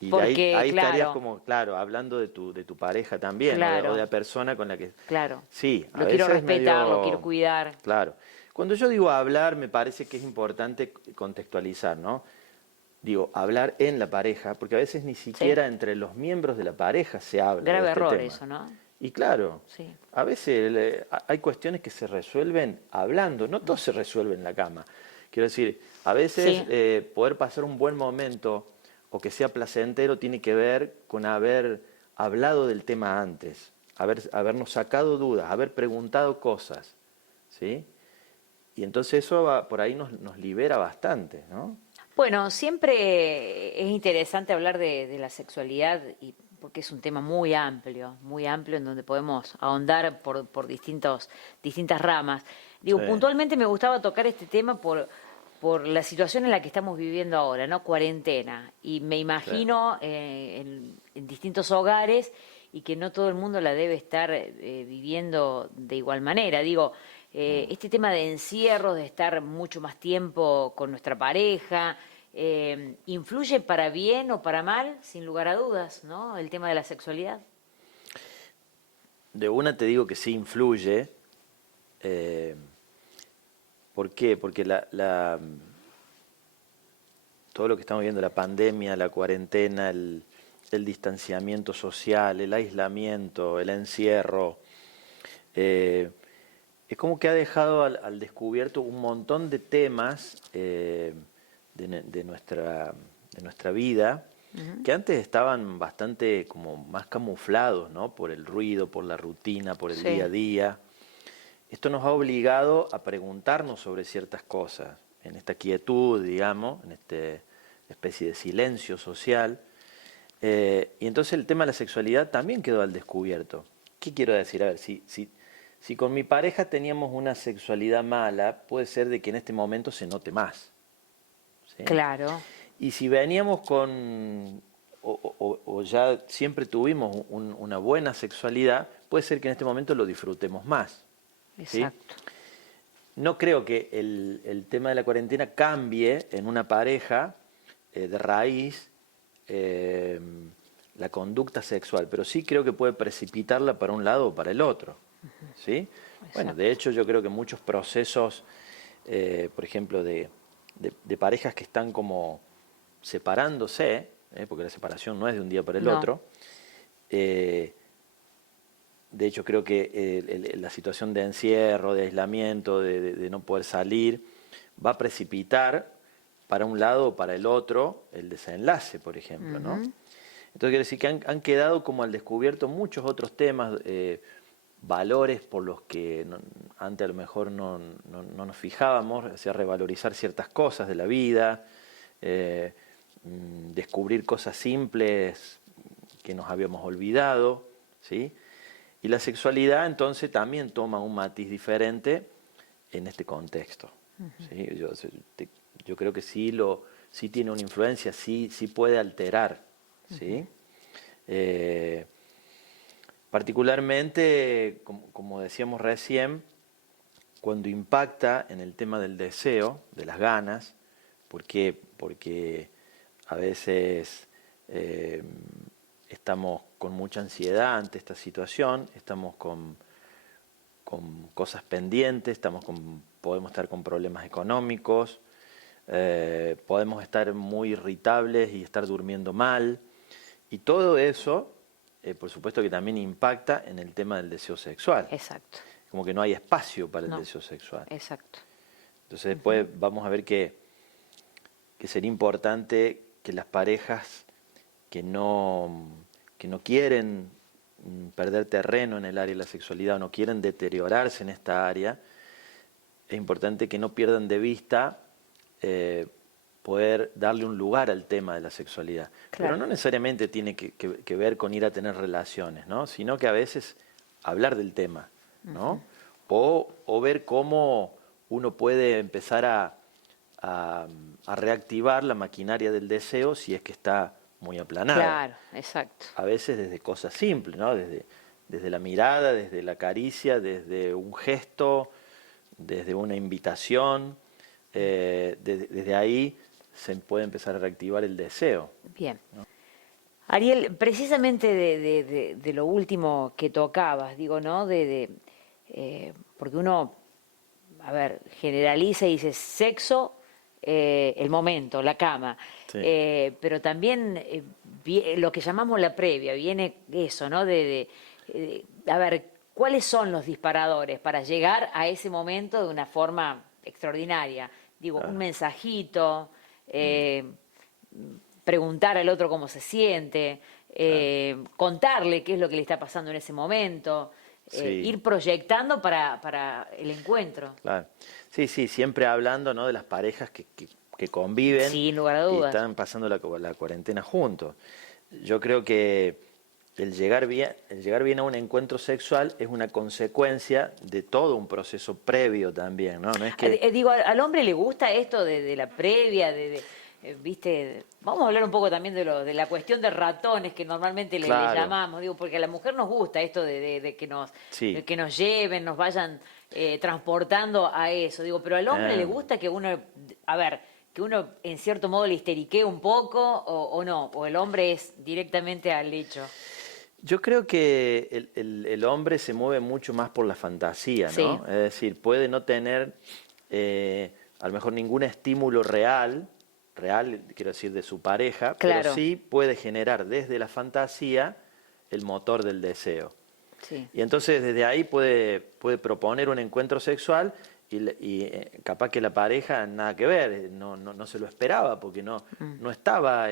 Y de porque, ahí estarías claro, como, claro, hablando de tu pareja también, Claro. o de la persona con la que... claro. Sí, a Lo quiero veces respetar, medio... lo quiero cuidar. Claro. Cuando yo digo hablar, me parece que es importante contextualizar, ¿no? Digo, hablar en la pareja, porque a veces ni siquiera entre los miembros de la pareja se habla de Grave este error tema. eso, ¿no? Y claro, Sí. a veces hay cuestiones que se resuelven hablando, no todo se resuelve en la cama. Quiero decir, a veces Sí. poder pasar un buen momento o que sea placentero tiene que ver con haber hablado del tema antes, habernos sacado dudas, haber preguntado cosas, ¿sí? Y entonces eso por ahí nos libera bastante, ¿no? Bueno, siempre es interesante hablar de la sexualidad y porque es un tema muy amplio en donde podemos ahondar por distintas ramas. Digo, Sí. puntualmente me gustaba tocar este tema por la situación en la que estamos viviendo ahora, ¿no? Cuarentena. Y me imagino en distintos hogares y que no todo el mundo la debe estar viviendo de igual manera. Digo, este tema de encierros, de estar mucho más tiempo con nuestra pareja, ¿influye para bien o para mal? Sin lugar a dudas, ¿no? El tema de la sexualidad. De una te digo que sí influye. ¿Por qué? Porque todo lo que estamos viendo, la pandemia, la cuarentena, el distanciamiento social, el aislamiento, el encierro, es como que ha dejado al descubierto un montón de temas de nuestra vida que antes estaban bastante como más camuflados, ¿no? Por el ruido, por la rutina, por el Sí. día a día. Esto nos ha obligado a preguntarnos sobre ciertas cosas, en esta quietud, digamos, en esta especie de silencio social. Y entonces el tema de la sexualidad también quedó al descubierto. ¿Qué quiero decir? A ver, si con mi pareja teníamos una sexualidad mala, puede ser de que en este momento se note más. ¿Sí? Claro, Y si veníamos o ya siempre tuvimos una buena sexualidad, puede ser que en este momento lo disfrutemos más. ¿Sí? exacto. No creo que el tema de la cuarentena cambie en una pareja de raíz la conducta sexual, pero sí creo que puede precipitarla para un lado o para el otro. ¿Sí? Bueno, de hecho yo creo que muchos procesos, por ejemplo, de parejas que están como separándose, porque la separación no es de un día para el No. otro, de hecho creo que la situación de encierro, de aislamiento, de no poder salir, va a precipitar para un lado o para el otro el desenlace, por ejemplo, ¿no? Entonces quiero decir que han quedado como al descubierto muchos otros temas, valores por los que antes a lo mejor no nos fijábamos, o sea, revalorizar ciertas cosas de la vida, descubrir cosas simples que nos habíamos olvidado, ¿sí? Y la sexualidad entonces también toma un matiz diferente en este contexto. ¿Sí? Yo creo que sí tiene una influencia, sí puede alterar. ¿Sí? Particularmente, como decíamos recién, cuando impacta en el tema del deseo, de las ganas, porque a veces estamos con mucha ansiedad ante esta situación, estamos con cosas pendientes, podemos estar con problemas económicos, podemos estar muy irritables y estar durmiendo mal, y todo eso, por supuesto que también impacta en el tema del deseo sexual. Exacto. Como que no hay espacio para el No. deseo sexual. Exacto. Entonces después vamos a ver que sería importante que las parejas que no quieren perder terreno en el área de la sexualidad o no quieren deteriorarse en esta área, es importante que no pierdan de vista poder darle un lugar al tema de la sexualidad. Claro. Pero no necesariamente tiene que ver con ir a tener relaciones, ¿no? Sino que a veces hablar del tema, ¿no? O ver cómo uno puede empezar a reactivar la maquinaria del deseo si es que está muy aplanada. Claro, exacto. A veces desde cosas simples, ¿no? Desde la mirada, desde la caricia, desde un gesto, desde una invitación, desde ahí se puede empezar a reactivar el deseo. Bien. Ariel, precisamente de lo último que tocabas, digo, ¿no? Porque uno, a ver, generaliza y dice sexo, el momento, la cama, Sí. pero también lo que llamamos la previa, viene eso, ¿no? A ver, ¿cuáles son los disparadores para llegar a ese momento de una forma extraordinaria? Digo, un mensajito, preguntar al otro cómo se siente, contarle qué es lo que le está pasando en ese momento, Sí. ir proyectando para el encuentro. Claro. Sí, siempre hablando, ¿no? De las parejas que conviven Sin lugar a y dudas. están pasando la cuarentena juntos. Yo creo que el llegar bien a un encuentro sexual es una consecuencia de todo un proceso previo también, ¿no? No es que... Digo, al hombre le gusta esto de la previa, ¿viste? Vamos a hablar un poco también de la cuestión de ratones que normalmente le Claro. llamamos, digo, porque a la mujer nos gusta esto de Sí. de que nos lleven, nos vayan transportando a eso, digo, pero al hombre le gusta que uno, a ver, que uno en cierto modo le histeriquee un poco o no, o el hombre es directamente al hecho. Yo creo que el hombre se mueve mucho más por la fantasía, ¿no? Sí. Es decir, puede no tener a lo mejor ningún estímulo real, quiero decir, de su pareja, Claro. pero sí puede generar desde la fantasía el motor del deseo. Sí. Y entonces desde ahí puede proponer un encuentro sexual y capaz que la pareja nada que ver, no se lo esperaba porque no estaba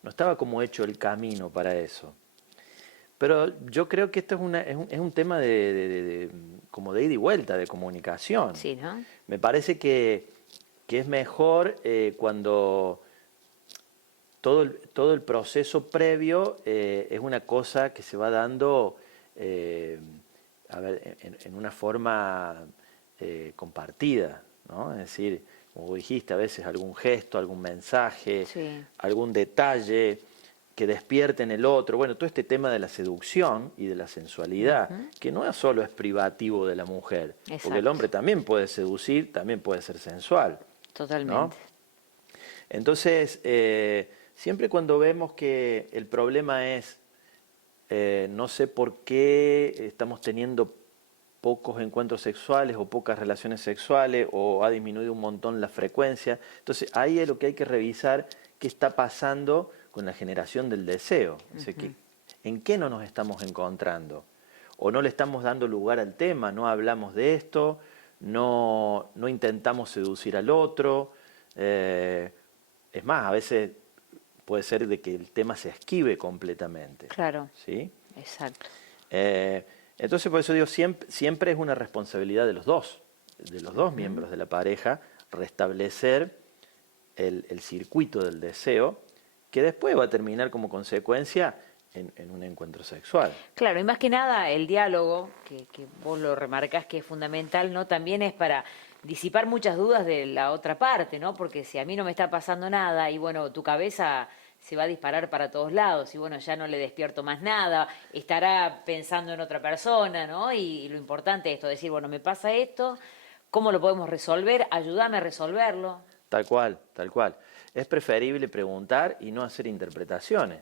no estaba como hecho el camino para eso. Pero yo creo que esto es un tema como de ida y vuelta, de comunicación. Sí, ¿no? Me parece que es mejor cuando todo el proceso previo es una cosa que se va dando a ver, en una forma compartida, ¿no? Es decir, como dijiste, a veces algún gesto, algún mensaje, Sí. algún detalle que despierte en el otro. Bueno, todo este tema de la seducción y de la sensualidad, que no solo es privativo de la mujer, porque Exacto. el hombre también puede seducir, también puede ser sensual. Totalmente. ¿No? Entonces, siempre cuando vemos que el problema es, no sé por qué estamos teniendo pocos encuentros sexuales o pocas relaciones sexuales o ha disminuido un montón la frecuencia, entonces ahí es lo que hay que revisar qué está pasando con la generación del deseo. O sea, ¿en qué no nos estamos encontrando? O no le estamos dando lugar al tema, no hablamos de esto, no intentamos seducir al otro. Es más, a veces puede ser de que el tema se esquive completamente. Claro. ¿Sí? Exacto. Entonces, por eso digo, siempre es una responsabilidad de los dos miembros de la pareja, restablecer el circuito del deseo, que después va a terminar como consecuencia en un encuentro sexual. Claro, y más que nada el diálogo, que vos lo remarcás que es fundamental, ¿no? También es para disipar muchas dudas de la otra parte, ¿no? Porque si a mí no me está pasando nada y bueno, tu cabeza se va a disparar para todos lados y bueno, ya no le despierto más nada, estará pensando en otra persona, ¿no? Y lo importante es esto, decir, bueno, me pasa esto, ¿cómo lo podemos resolver? Ayúdame a resolverlo. Tal cual, tal cual. Es preferible preguntar y no hacer interpretaciones.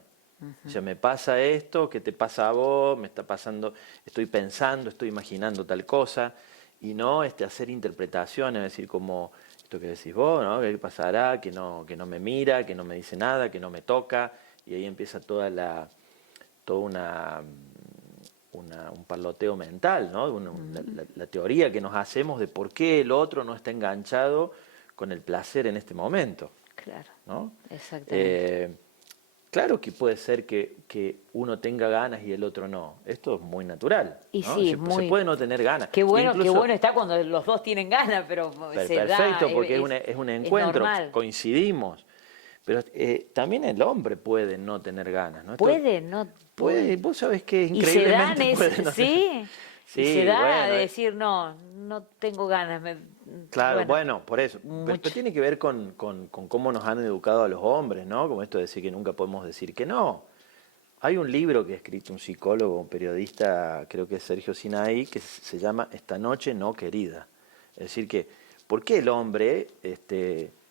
O sea, me pasa esto, ¿qué te pasa a vos? Me está pasando, estoy pensando, estoy imaginando tal cosa, y no hacer interpretaciones, es decir, como esto que decís vos, ¿no? ¿Qué pasará? Que no me mira, que no me dice nada, que no me toca, y ahí empieza un parloteo mental, ¿no? La teoría que nos hacemos de por qué el otro no está enganchado con el placer en este momento. Claro, ¿No? exactamente. Claro que puede ser que uno tenga ganas y el otro no. Esto es muy natural. Y ¿no? sí, se puede no tener ganas. Qué bueno Incluso, está cuando los dos tienen ganas, pero se da. perfecto, porque es un encuentro, normal. coincidimos. Pero también el hombre puede no tener ganas, ¿no? Puede, no. Puede, vos sabés que Y se dan increíblemente puede no sí. Sí, y se da bueno, de decir, no tengo ganas. claro, bueno, por eso. mucho. Pero tiene que ver con cómo nos han educado a los hombres, ¿no? Como esto de decir que nunca podemos decir que no. Hay un libro que ha escrito un psicólogo, un periodista, creo que es Sergio Sinaí, que se llama Esta noche no querida. Es decir que, ¿por qué el hombre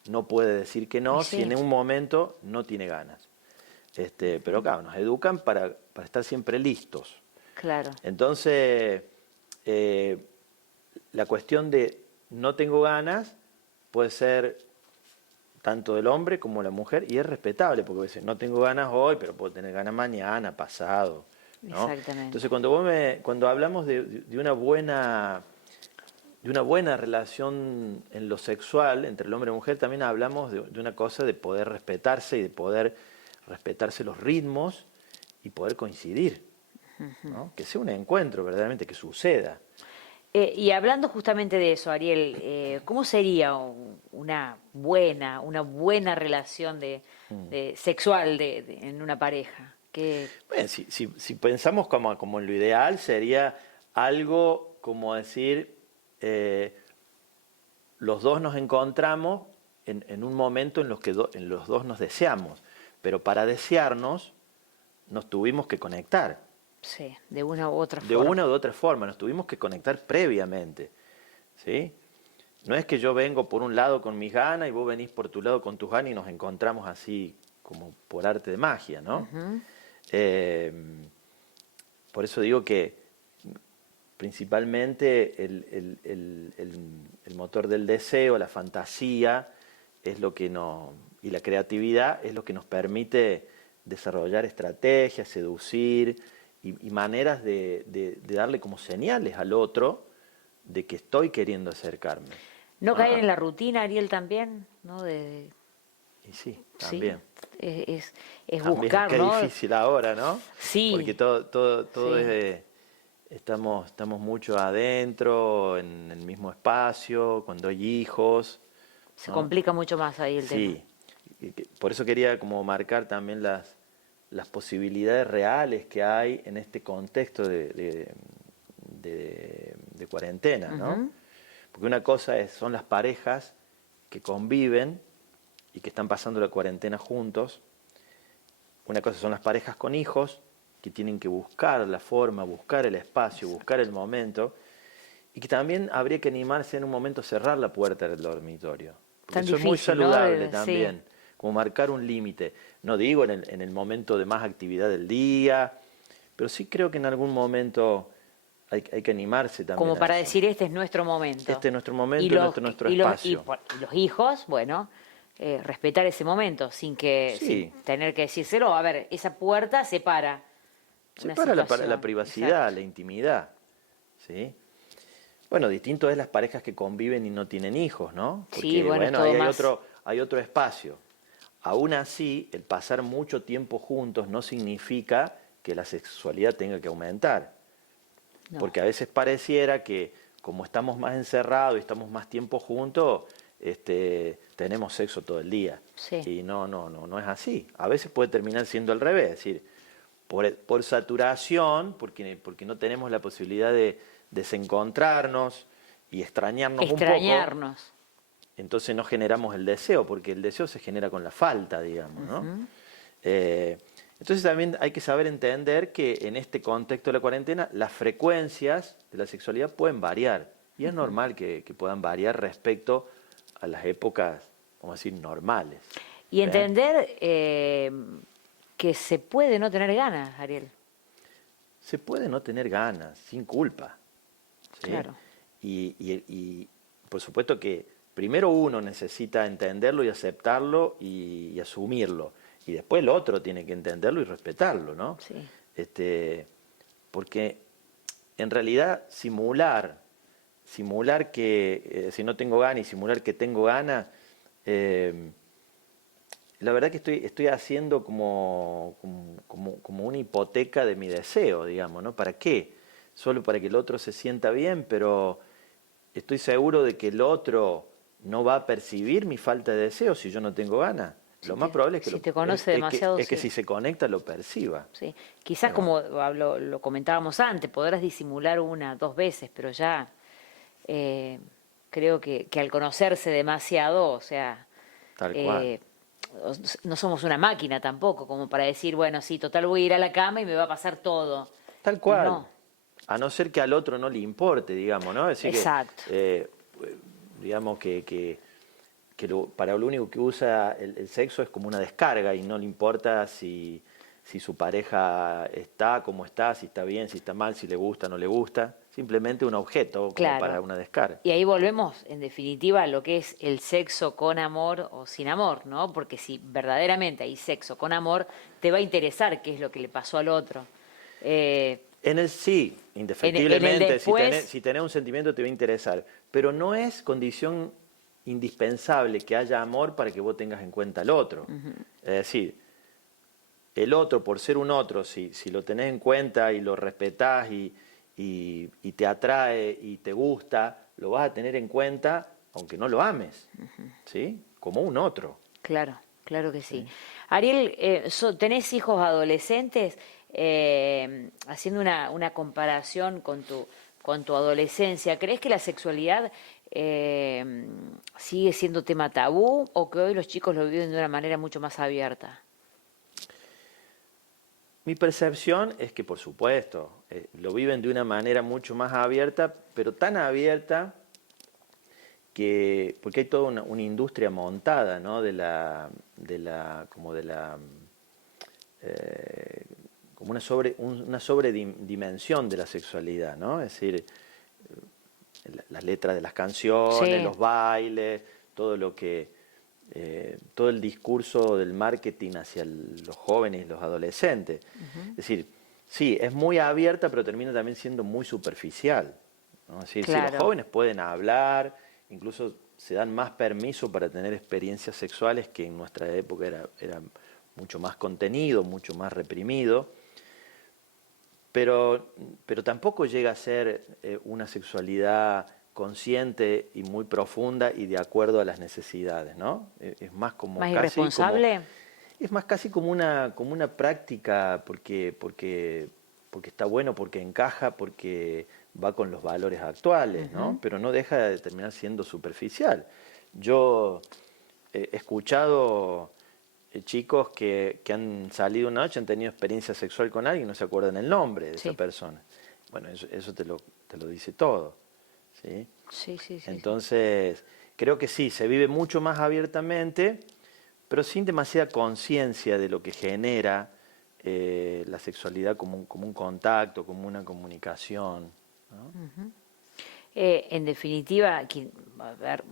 no puede decir que no si Sí, en un momento no tiene ganas? Pero claro, nos educan para estar siempre listos. claro. Entonces, la cuestión de no tengo ganas puede ser tanto del hombre como de la mujer y es respetable porque a veces no tengo ganas hoy, pero puedo tener ganas mañana, pasado, ¿no? Exactamente. Entonces, cuando hablamos de una buena relación en lo sexual entre el hombre y la mujer, también hablamos de una cosa de poder respetarse y de poder respetarse los ritmos y poder coincidir, ¿no? Que sea un encuentro verdaderamente, que suceda. Y hablando justamente de eso, Ariel, ¿cómo sería una buena relación sexual en una pareja? Bueno, si pensamos como en lo ideal, sería algo como decir, los dos nos encontramos en un momento en en los dos nos deseamos, pero para desearnos nos tuvimos que conectar. Sí, de una u otra De forma. una u otra forma, nos tuvimos que conectar previamente, ¿sí? No es que yo vengo por un lado con mis ganas y vos venís por tu lado con tus ganas y nos encontramos así como por arte de magia, ¿no? Ujú. Por eso digo que principalmente el motor del deseo, la fantasía, es lo que y la creatividad es lo que nos permite desarrollar estrategias, seducir y maneras de darle como señales al otro de que estoy queriendo acercarme. No caer en la rutina, Ariel, también, ¿no? Y sí, Sí, también. es También, buscar, qué ¿no? difícil ahora, ¿no? Sí, Porque todo sí. es estamos mucho adentro, en el mismo espacio, cuando hay hijos, Se ¿no? complica mucho más ahí el tema. Sí, por eso quería como marcar también las posibilidades reales que hay en este contexto de cuarentena, ¿no? Ujú. Porque una cosa son las parejas que conviven y que están pasando la cuarentena juntos. Una cosa son las parejas con hijos que tienen que buscar la forma, buscar el espacio, buscar el momento, y que también habría que animarse en un momento a cerrar la puerta del dormitorio. Porque Tan eso es muy difícil, ¿no? saludable Sí. también, como marcar un límite. No digo en el momento de más actividad del día, pero sí creo que en algún momento hay que animarse también Como a para eso. decir, este es nuestro momento. Este es nuestro momento, Y los, este es nuestro y los, espacio. y los hijos, bueno, respetar ese momento sin Sí. tener que decírselo. A ver, esa puerta separa una Separa la situación. privacidad, Exacto. la intimidad, ¿sí? Bueno, distinto es las parejas que conviven y no tienen hijos, ¿no? Porque, Sí, bueno, es todo ahí más. hay otro espacio. Aún así, el pasar mucho tiempo juntos no significa que la sexualidad tenga que aumentar. No. Porque a veces pareciera que como estamos más encerrados y estamos más tiempo juntos, tenemos sexo todo el día. Sí. Y no es así. A veces puede terminar siendo al revés, es decir, por saturación, porque no tenemos la posibilidad de desencontrarnos y extrañarnos un poco, Extrañarnos. entonces no generamos el deseo, porque el deseo se genera con la falta, digamos, ¿no? Entonces también hay que saber entender que en este contexto de la cuarentena las frecuencias de la sexualidad pueden variar, y es normal que puedan variar respecto a las épocas, vamos a decir, normales. Y entender que se puede no tener ganas, Ariel. Se puede no tener ganas, sin culpa. ¿Sí? Claro. Y por supuesto que primero uno necesita entenderlo y aceptarlo y asumirlo. Y después el otro tiene que entenderlo y respetarlo, ¿no? Sí. Porque en realidad simular que si no tengo ganas y simular que tengo ganas, la verdad que estoy haciendo como una hipoteca de mi deseo, digamos, ¿no? ¿Para qué? Solo para que el otro se sienta bien, pero estoy seguro de que el otro no va a percibir mi falta de deseo si yo no tengo ganas. lo más probable es que, si te conoce demasiado, es que sí. si se conecta lo perciba. Sí. Quizás como lo comentábamos antes, podrás disimular 1, 2 veces, pero ya eh, creo que al conocerse demasiado, o sea, Tal cual. eh, no somos una máquina tampoco, como para decir, bueno, sí, total voy a ir a la cama y me va a pasar todo. Tal Y cual. no, A no ser que al otro no le importe, digamos, ¿no? Es decir que, exacto. digamos para lo único que usa el sexo es como una descarga y no le importa si su pareja está, cómo está, si está bien, si está mal, si le gusta, no le gusta. Simplemente un objeto como para Claro. una descarga. Y ahí volvemos, en definitiva, a lo que es el sexo con amor o sin amor, ¿no? Porque si verdaderamente hay sexo con amor, te va a interesar qué es lo que le pasó al otro. Eh, Sí, en el indefectiblemente, después, si tenés un sentimiento te va a interesar, pero no es condición indispensable que haya amor para que vos tengas en cuenta al otro. Es decir, el otro, por ser un otro, si lo tenés en cuenta y lo respetás y te atrae y te gusta, lo vas a tener en cuenta aunque no lo ames, ¿sí? Como un otro. claro, claro que sí. ¿Sí? Ariel, ¿tenés hijos adolescentes? Haciendo una comparación con tu adolescencia, ¿crees que la sexualidad sigue siendo tema tabú o que hoy los chicos lo viven de una manera mucho más abierta? Mi percepción es que, por supuesto, lo viven de una manera mucho más abierta, pero tan abierta porque hay toda una industria montada, ¿no? Como una sobredimensión de la sexualidad, ¿no? Es decir, las letras de las canciones, Sí. los bailes, todo el discurso del marketing hacia los jóvenes y los adolescentes. Es decir, sí, es muy abierta, pero termina también siendo muy superficial, ¿no? Es decir, si los Claro. jóvenes pueden hablar, incluso se dan más permiso para tener experiencias sexuales que en nuestra época era mucho más contenido, mucho más reprimido, pero tampoco llega a ser una sexualidad consciente y muy profunda y de acuerdo a las necesidades, ¿no? Es más como ¿Más casi irresponsable? es más casi como una práctica porque está bueno, porque encaja, porque va con los valores actuales, ¿no? Pero no deja de terminar siendo superficial. Yo he escuchado chicos que han salido una noche, han tenido experiencia sexual con alguien y no se acuerdan el nombre de esa Sí. persona. Bueno, eso te lo dice todo, ¿sí? Sí, sí, sí. Entonces, creo que sí, se vive mucho más abiertamente, pero sin demasiada conciencia de lo que genera la sexualidad como un contacto, como una comunicación, ¿no? En definitiva, a ver,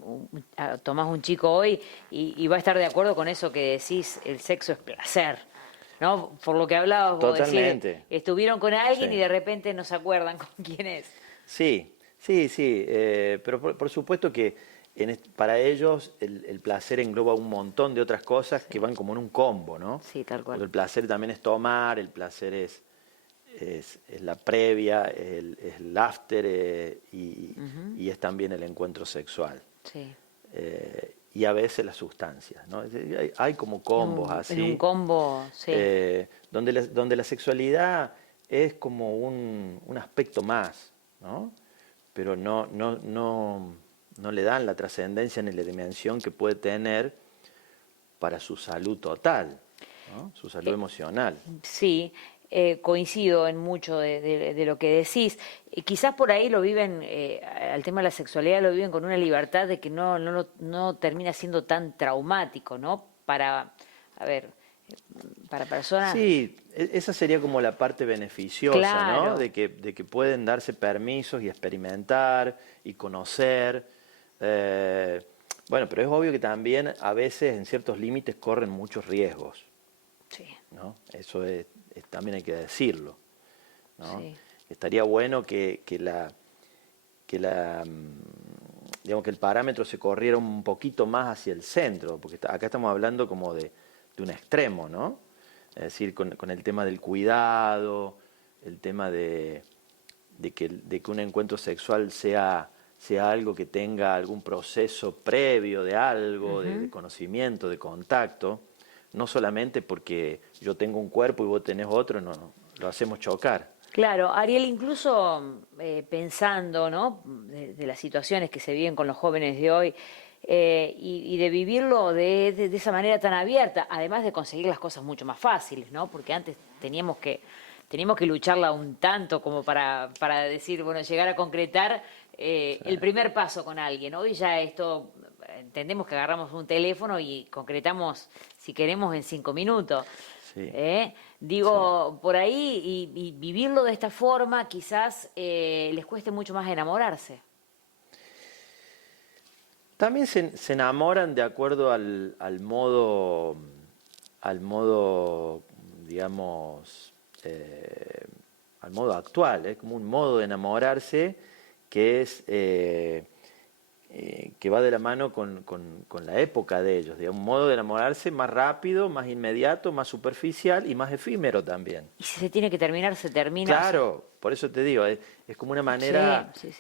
tomás un chico hoy y va a estar de acuerdo con eso que decís, el sexo es placer, ¿no? Por lo que hablabas vos, Totalmente. decir, estuvieron con alguien Sí. y de repente no se acuerdan con quién es. Sí, pero por supuesto que para ellos el placer engloba un montón de otras cosas que van como en un combo, ¿no? Sí, tal cual. Porque el placer también es tomar, el placer es la previa, es el after y es también el encuentro sexual. Sí. Y a veces las sustancias, ¿no? Hay como combos así. En un combo, sí. Donde la sexualidad es como un aspecto más, ¿no? Pero no le dan la trascendencia ni la dimensión que puede tener para su salud total, ¿no? Su salud emocional. Sí, coincido en mucho de lo que decís. Quizás por ahí lo viven, al tema de la sexualidad lo viven con una libertad de que no termina siendo tan traumático, ¿no? A ver, para personas... Sí, esa sería como la parte beneficiosa, Claro. ¿no? De que pueden darse permisos y experimentar y conocer. Bueno, pero es obvio que también a veces en ciertos límites corren muchos riesgos, Sí, ¿no? Eso también hay que decirlo, ¿no? sí. Estaría bueno digamos que el parámetro se corriera un poquito más hacia el centro, porque acá estamos hablando como de un extremo, ¿no? Es decir, con el tema del cuidado, el tema de que un encuentro sexual sea algo que tenga algún proceso previo de algo, de conocimiento, de contacto. no solamente porque yo tengo un cuerpo y vos tenés otro, no, lo hacemos chocar. Claro, Ariel, incluso pensando, ¿no? De las situaciones que se viven con los jóvenes de hoy y de vivirlo de esa manera tan abierta, además de conseguir las cosas mucho más fáciles, ¿no? Porque antes teníamos que lucharla un tanto como para decir, bueno, llegar a concretar el primer paso con alguien. Hoy ya esto, entendemos que agarramos un teléfono y concretamos, si queremos, en 5 minutos. Sí. Digo, por ahí, y vivirlo de esta forma, quizás les cueste mucho más enamorarse. También se enamoran de acuerdo al modo, digamos, al modo actual. Es como un modo de enamorarse que es que va de la mano con la época de ellos, digamos, un modo de enamorarse más rápido, más inmediato, más superficial y más efímero también. Y si se tiene que terminar, se termina. Claro, por eso te digo, es como una manera Sí.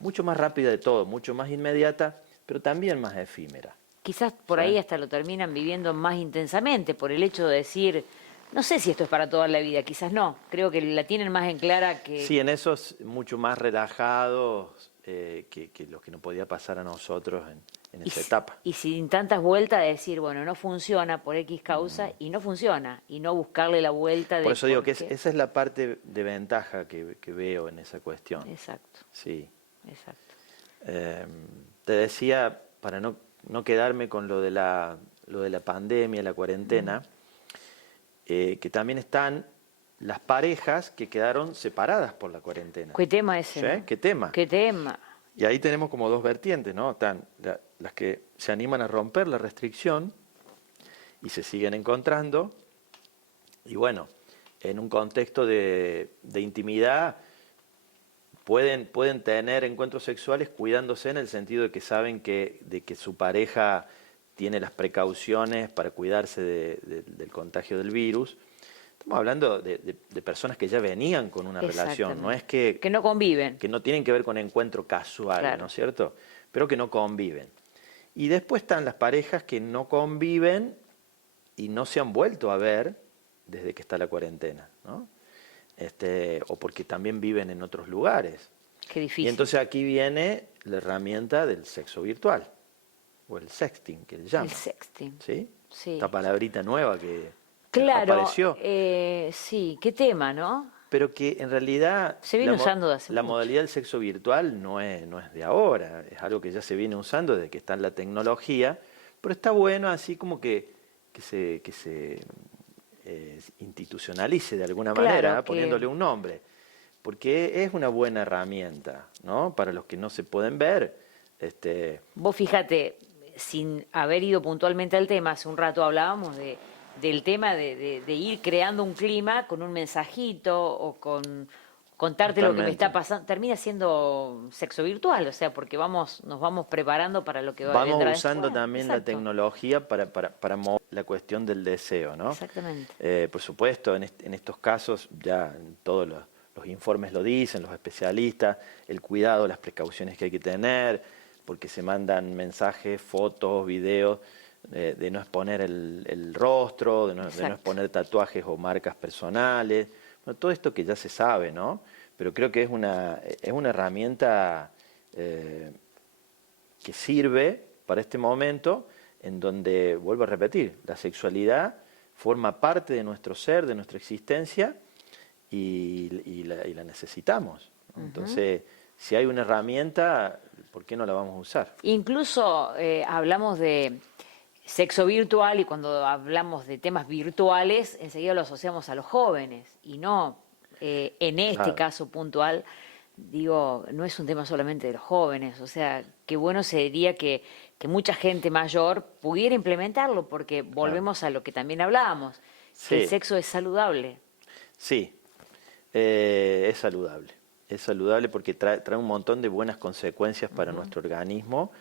mucho más rápida de todo, mucho más inmediata, pero también más efímera. Quizás por ahí hasta lo terminan viviendo más intensamente, por el hecho de decir, no sé si esto es para toda la vida, quizás no. Creo que la tienen más en clara que... Sí, en esos mucho más relajados que lo que nos podía pasar a nosotros en esa etapa. Y sin tantas vueltas de decir, bueno, no funciona por X causa y no funciona, y no buscarle la vuelta de... Por eso digo que esa es la parte de ventaja que veo en esa cuestión. Exacto. Sí. Exacto. Te decía, para no quedarme con lo de la pandemia, la cuarentena, que también están las parejas que quedaron separadas por la cuarentena. ¿Qué tema ese? ¿Sí? ¿No? ¿Qué tema? ¿Qué tema? Y ahí tenemos como dos vertientes, ¿no? Están las que se animan a romper la restricción y se siguen encontrando. Y bueno, en un contexto de intimidad pueden tener encuentros sexuales cuidándose en el sentido de que saben de que su pareja tiene las precauciones para cuidarse del contagio del virus. Estamos hablando de personas que ya venían con una relación, no es que no conviven. Que no tienen que ver con encuentro casual, Claro. ¿no es cierto? Pero que no conviven. Y después están las parejas que no conviven y no se han vuelto a ver desde que está la cuarentena, ¿no? O porque también viven en otros lugares. Qué difícil. Y entonces aquí viene la herramienta del sexo virtual, o el sexting, que le llaman. El sexting. ¿Sí? Sí. Esta palabrita nueva que Claro, apareció. sí, qué tema, ¿no? Pero que en realidad Se viene usando de hace la mucho. modalidad del sexo virtual no es de ahora, es algo que ya se viene usando desde que está en la tecnología, pero está bueno así como que se institucionalice de alguna Claro, manera, que- poniéndole un nombre, porque es una buena herramienta, ¿no? Para los que no se pueden ver. Vos fíjate, sin haber ido puntualmente al tema, hace un rato hablábamos del tema de ir creando un clima con un mensajito o con contarte lo que me Totalmente. está pasando. Termina siendo sexo virtual, o sea, porque nos vamos preparando para lo que Vamos vendrá usando después. también la Exacto. tecnología para mover la cuestión del deseo, ¿no? Exactamente. Por supuesto, en estos casos, ya todos los informes lo dicen, los especialistas, el cuidado, las precauciones que hay que tener, porque se mandan mensajes, fotos, videos, de no exponer el rostro, de no exponer tatuajes o marcas personales, bueno, todo esto que ya se sabe, ¿no? Pero creo que es una herramienta que sirve para este momento en donde, vuelvo a repetir, la sexualidad forma parte de nuestro ser, de nuestra existencia y la necesitamos, ¿no? Entonces, si hay una herramienta, ¿por qué no la vamos a usar? Incluso hablamos de sexo virtual y cuando hablamos de temas virtuales, enseguida lo asociamos a los jóvenes y no en este Claro. caso puntual. Digo, no es un tema solamente de los jóvenes, o sea, qué bueno sería que mucha gente mayor pudiera implementarlo, porque volvemos a lo que también hablábamos, que Sí. el sexo es saludable. Sí, es saludable porque trae un montón de buenas consecuencias para nuestro organismo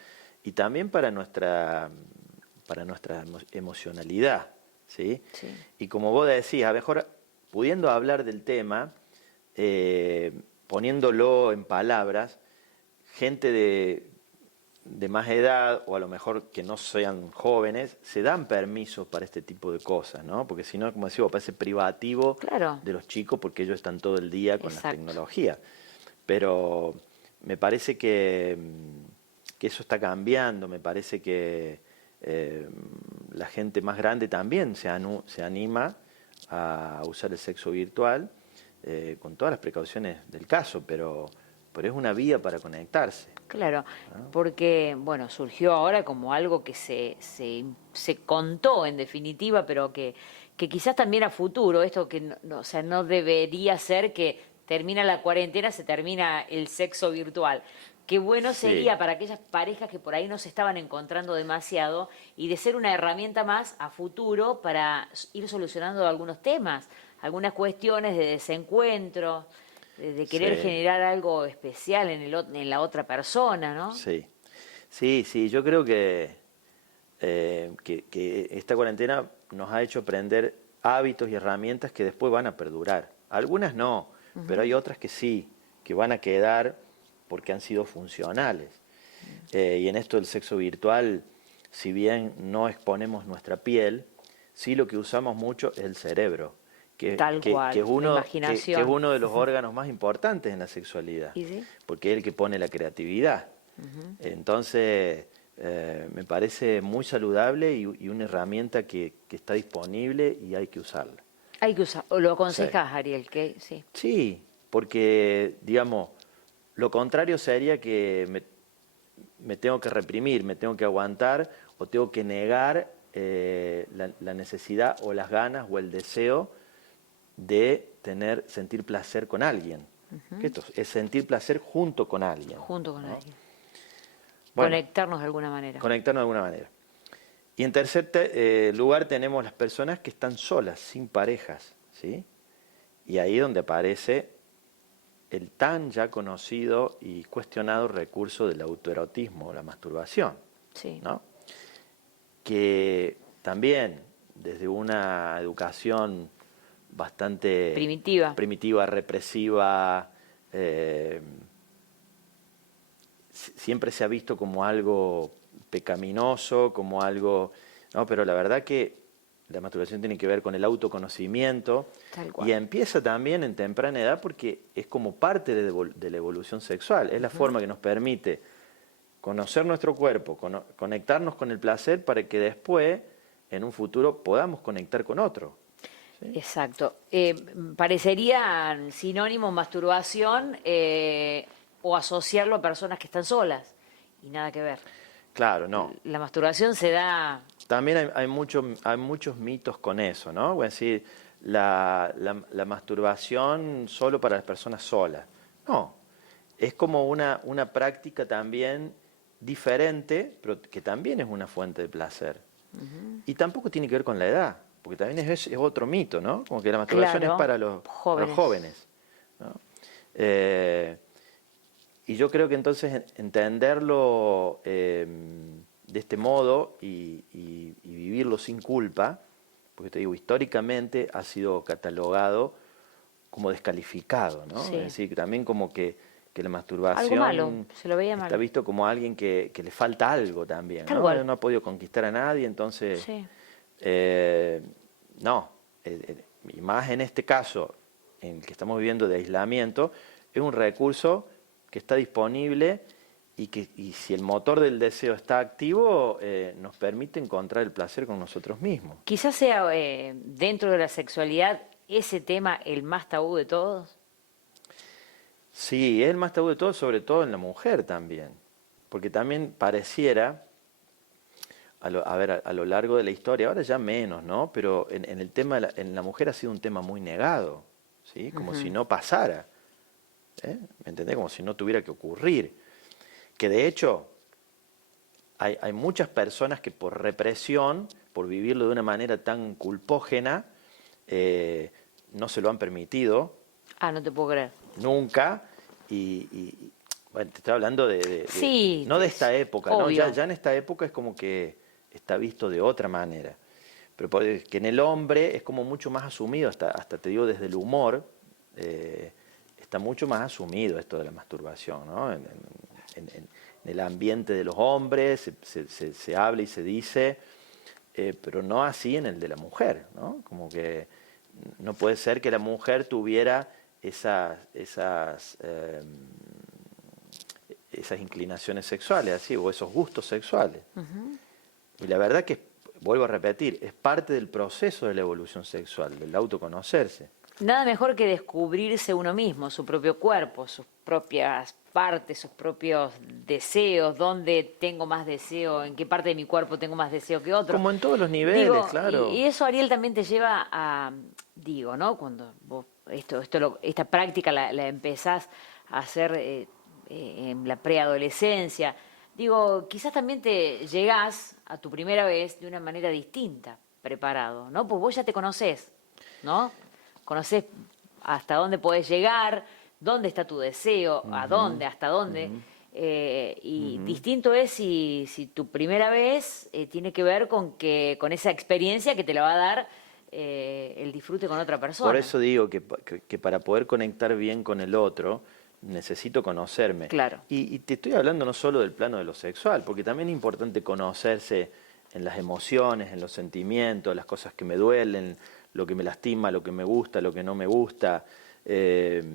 y también para nuestra emocionalidad, ¿sí? Sí. Y como vos decís, a lo mejor pudiendo hablar del tema, poniéndolo en palabras, gente de más edad, o a lo mejor que no sean jóvenes, se dan permisos para este tipo de cosas, ¿no? Porque si no, como decía, parece privativo Claro, de los chicos porque ellos están todo el día con las exacto. tecnologías. Pero me parece que eso está cambiando, me parece que la gente más grande también se anima a usar el sexo virtual, con todas las precauciones del caso, pero es una vía para conectarse. Claro, ¿No? porque, bueno, surgió ahora como algo que se contó en definitiva, pero que quizás también a futuro, esto que o sea, no debería ser que termina la cuarentena, se termina el sexo virtual. Qué bueno Sí, sería para aquellas parejas que por ahí no se estaban encontrando demasiado y de ser una herramienta más a futuro para ir solucionando algunos temas, algunas cuestiones de desencuentro, de querer sí, generar algo especial en la otra persona, ¿no? sí. Sí, sí, yo creo que esta cuarentena nos ha hecho aprender hábitos y herramientas que después van a perdurar. Algunas no, pero hay otras que sí, que van a quedar porque han sido funcionales. Y en esto del sexo virtual, si bien no exponemos nuestra piel, sí lo que usamos mucho es el cerebro, Tal que cual, la es imaginación. uno de los órganos más importantes en la sexualidad, ¿Y sí? porque es el que pone la creatividad. Entonces, me parece muy saludable y una herramienta que está disponible y hay que usarla. Hay que usar, o lo Sí. aconsejas, Ariel, que sí. Sí, porque, digamos, lo contrario sería que me tengo que reprimir, me tengo que aguantar o tengo que negar la necesidad o las ganas o el deseo de sentir placer con alguien. Que esto es sentir placer junto con alguien, Junto con ¿no? alguien. Bueno, Conectarnos de alguna manera. conectarnos de alguna manera. Y en tercer lugar tenemos las personas que están solas, sin parejas, ¿sí? Y ahí es donde aparece el tan ya conocido y cuestionado recurso del autoerotismo, la masturbación, Sí. ¿no? Que también desde una educación bastante Primitiva. primitiva, represiva, eh, siempre se ha visto como algo pecaminoso, como algo... No, pero la verdad que la masturbación tiene que ver con el autoconocimiento Tal y cual. empieza también en temprana edad porque es como parte de la evolución sexual, es la forma que nos permite conocer nuestro cuerpo, conectarnos con el placer para que después, en un futuro, podamos conectar con otro. ¿Sí? Exacto. Parecería sinónimo masturbación o asociarlo a personas que están solas. Y nada que ver. Claro, no. La masturbación se da. También hay muchos mitos con eso, ¿no? Es decir, la masturbación solo para las personas solas. No, es como una práctica también diferente, pero que también es una fuente de placer. Y tampoco tiene que ver con la edad, porque también es otro mito, ¿no? Como que la masturbación es Claro, para los jóvenes. jóvenes, ¿no? Y yo creo que entonces entenderlo de este modo y vivirlo sin culpa, porque te digo, históricamente ha sido catalogado como descalificado, ¿no? Sí. Es decir, también como que la Algo masturbación malo, se lo veía está mal. visto como alguien que le falta algo también, Tal ¿no? cual. No ha podido conquistar a nadie, entonces, Sí. eh, no, y más en este caso, en el que estamos viviendo de aislamiento, es un recurso que está disponible y si el motor del deseo está activo, nos permite encontrar el placer con nosotros mismos. Quizás sea dentro de la sexualidad ese tema el más tabú de todos. Sí, es el más tabú de todo, sobre todo en la mujer también, porque también pareciera, a lo largo de la historia, ahora ya menos, ¿no? Pero en el tema, en la mujer ha sido un tema muy negado, ¿sí? Como si no pasara, ¿eh? ¿Me entendés? Como si no tuviera que ocurrir. Que de hecho hay muchas personas que por represión, por vivirlo de una manera tan culpógena, no se lo han permitido Ah, no te puedo creer. nunca. Bueno, te estoy hablando Sí, no de esta época, ¿no? obvio. Ya en esta época es como que está visto de otra manera. Pero que en el hombre es como mucho más asumido, hasta te digo desde el humor, está mucho más asumido esto de la masturbación, ¿no? En el ambiente de los hombres, se habla y se dice, pero no así en el de la mujer, ¿no? Como que no puede ser que la mujer tuviera esas inclinaciones sexuales, así, o esos gustos sexuales. Y la verdad que, vuelvo a repetir, es parte del proceso de la evolución sexual, del autoconocerse. Nada mejor que descubrirse uno mismo, su propio cuerpo, sus propias partes, sus propios deseos, dónde tengo más deseo, en qué parte de mi cuerpo tengo más deseo que otro. Como en todos los niveles, Digo, claro. y eso, Ariel, también te lleva a, digo, ¿no? Cuando vos esta práctica la empezás a hacer en la preadolescencia, digo, quizás también te llegás a tu primera vez de una manera distinta, preparado, ¿no? Pues vos ya te conocés, ¿no? Conocés hasta dónde podés llegar, dónde está tu deseo, a dónde, hasta dónde. Y distinto es si tu primera vez tiene que ver con esa experiencia que te la va a dar el disfrute con otra persona. Por eso digo que para poder conectar bien con el otro, necesito conocerme. Claro. Y te estoy hablando no solo del plano de lo sexual, porque también es importante conocerse en las emociones, en los sentimientos, las cosas que me duelen, lo que me lastima, lo que me gusta, lo que no me gusta, qué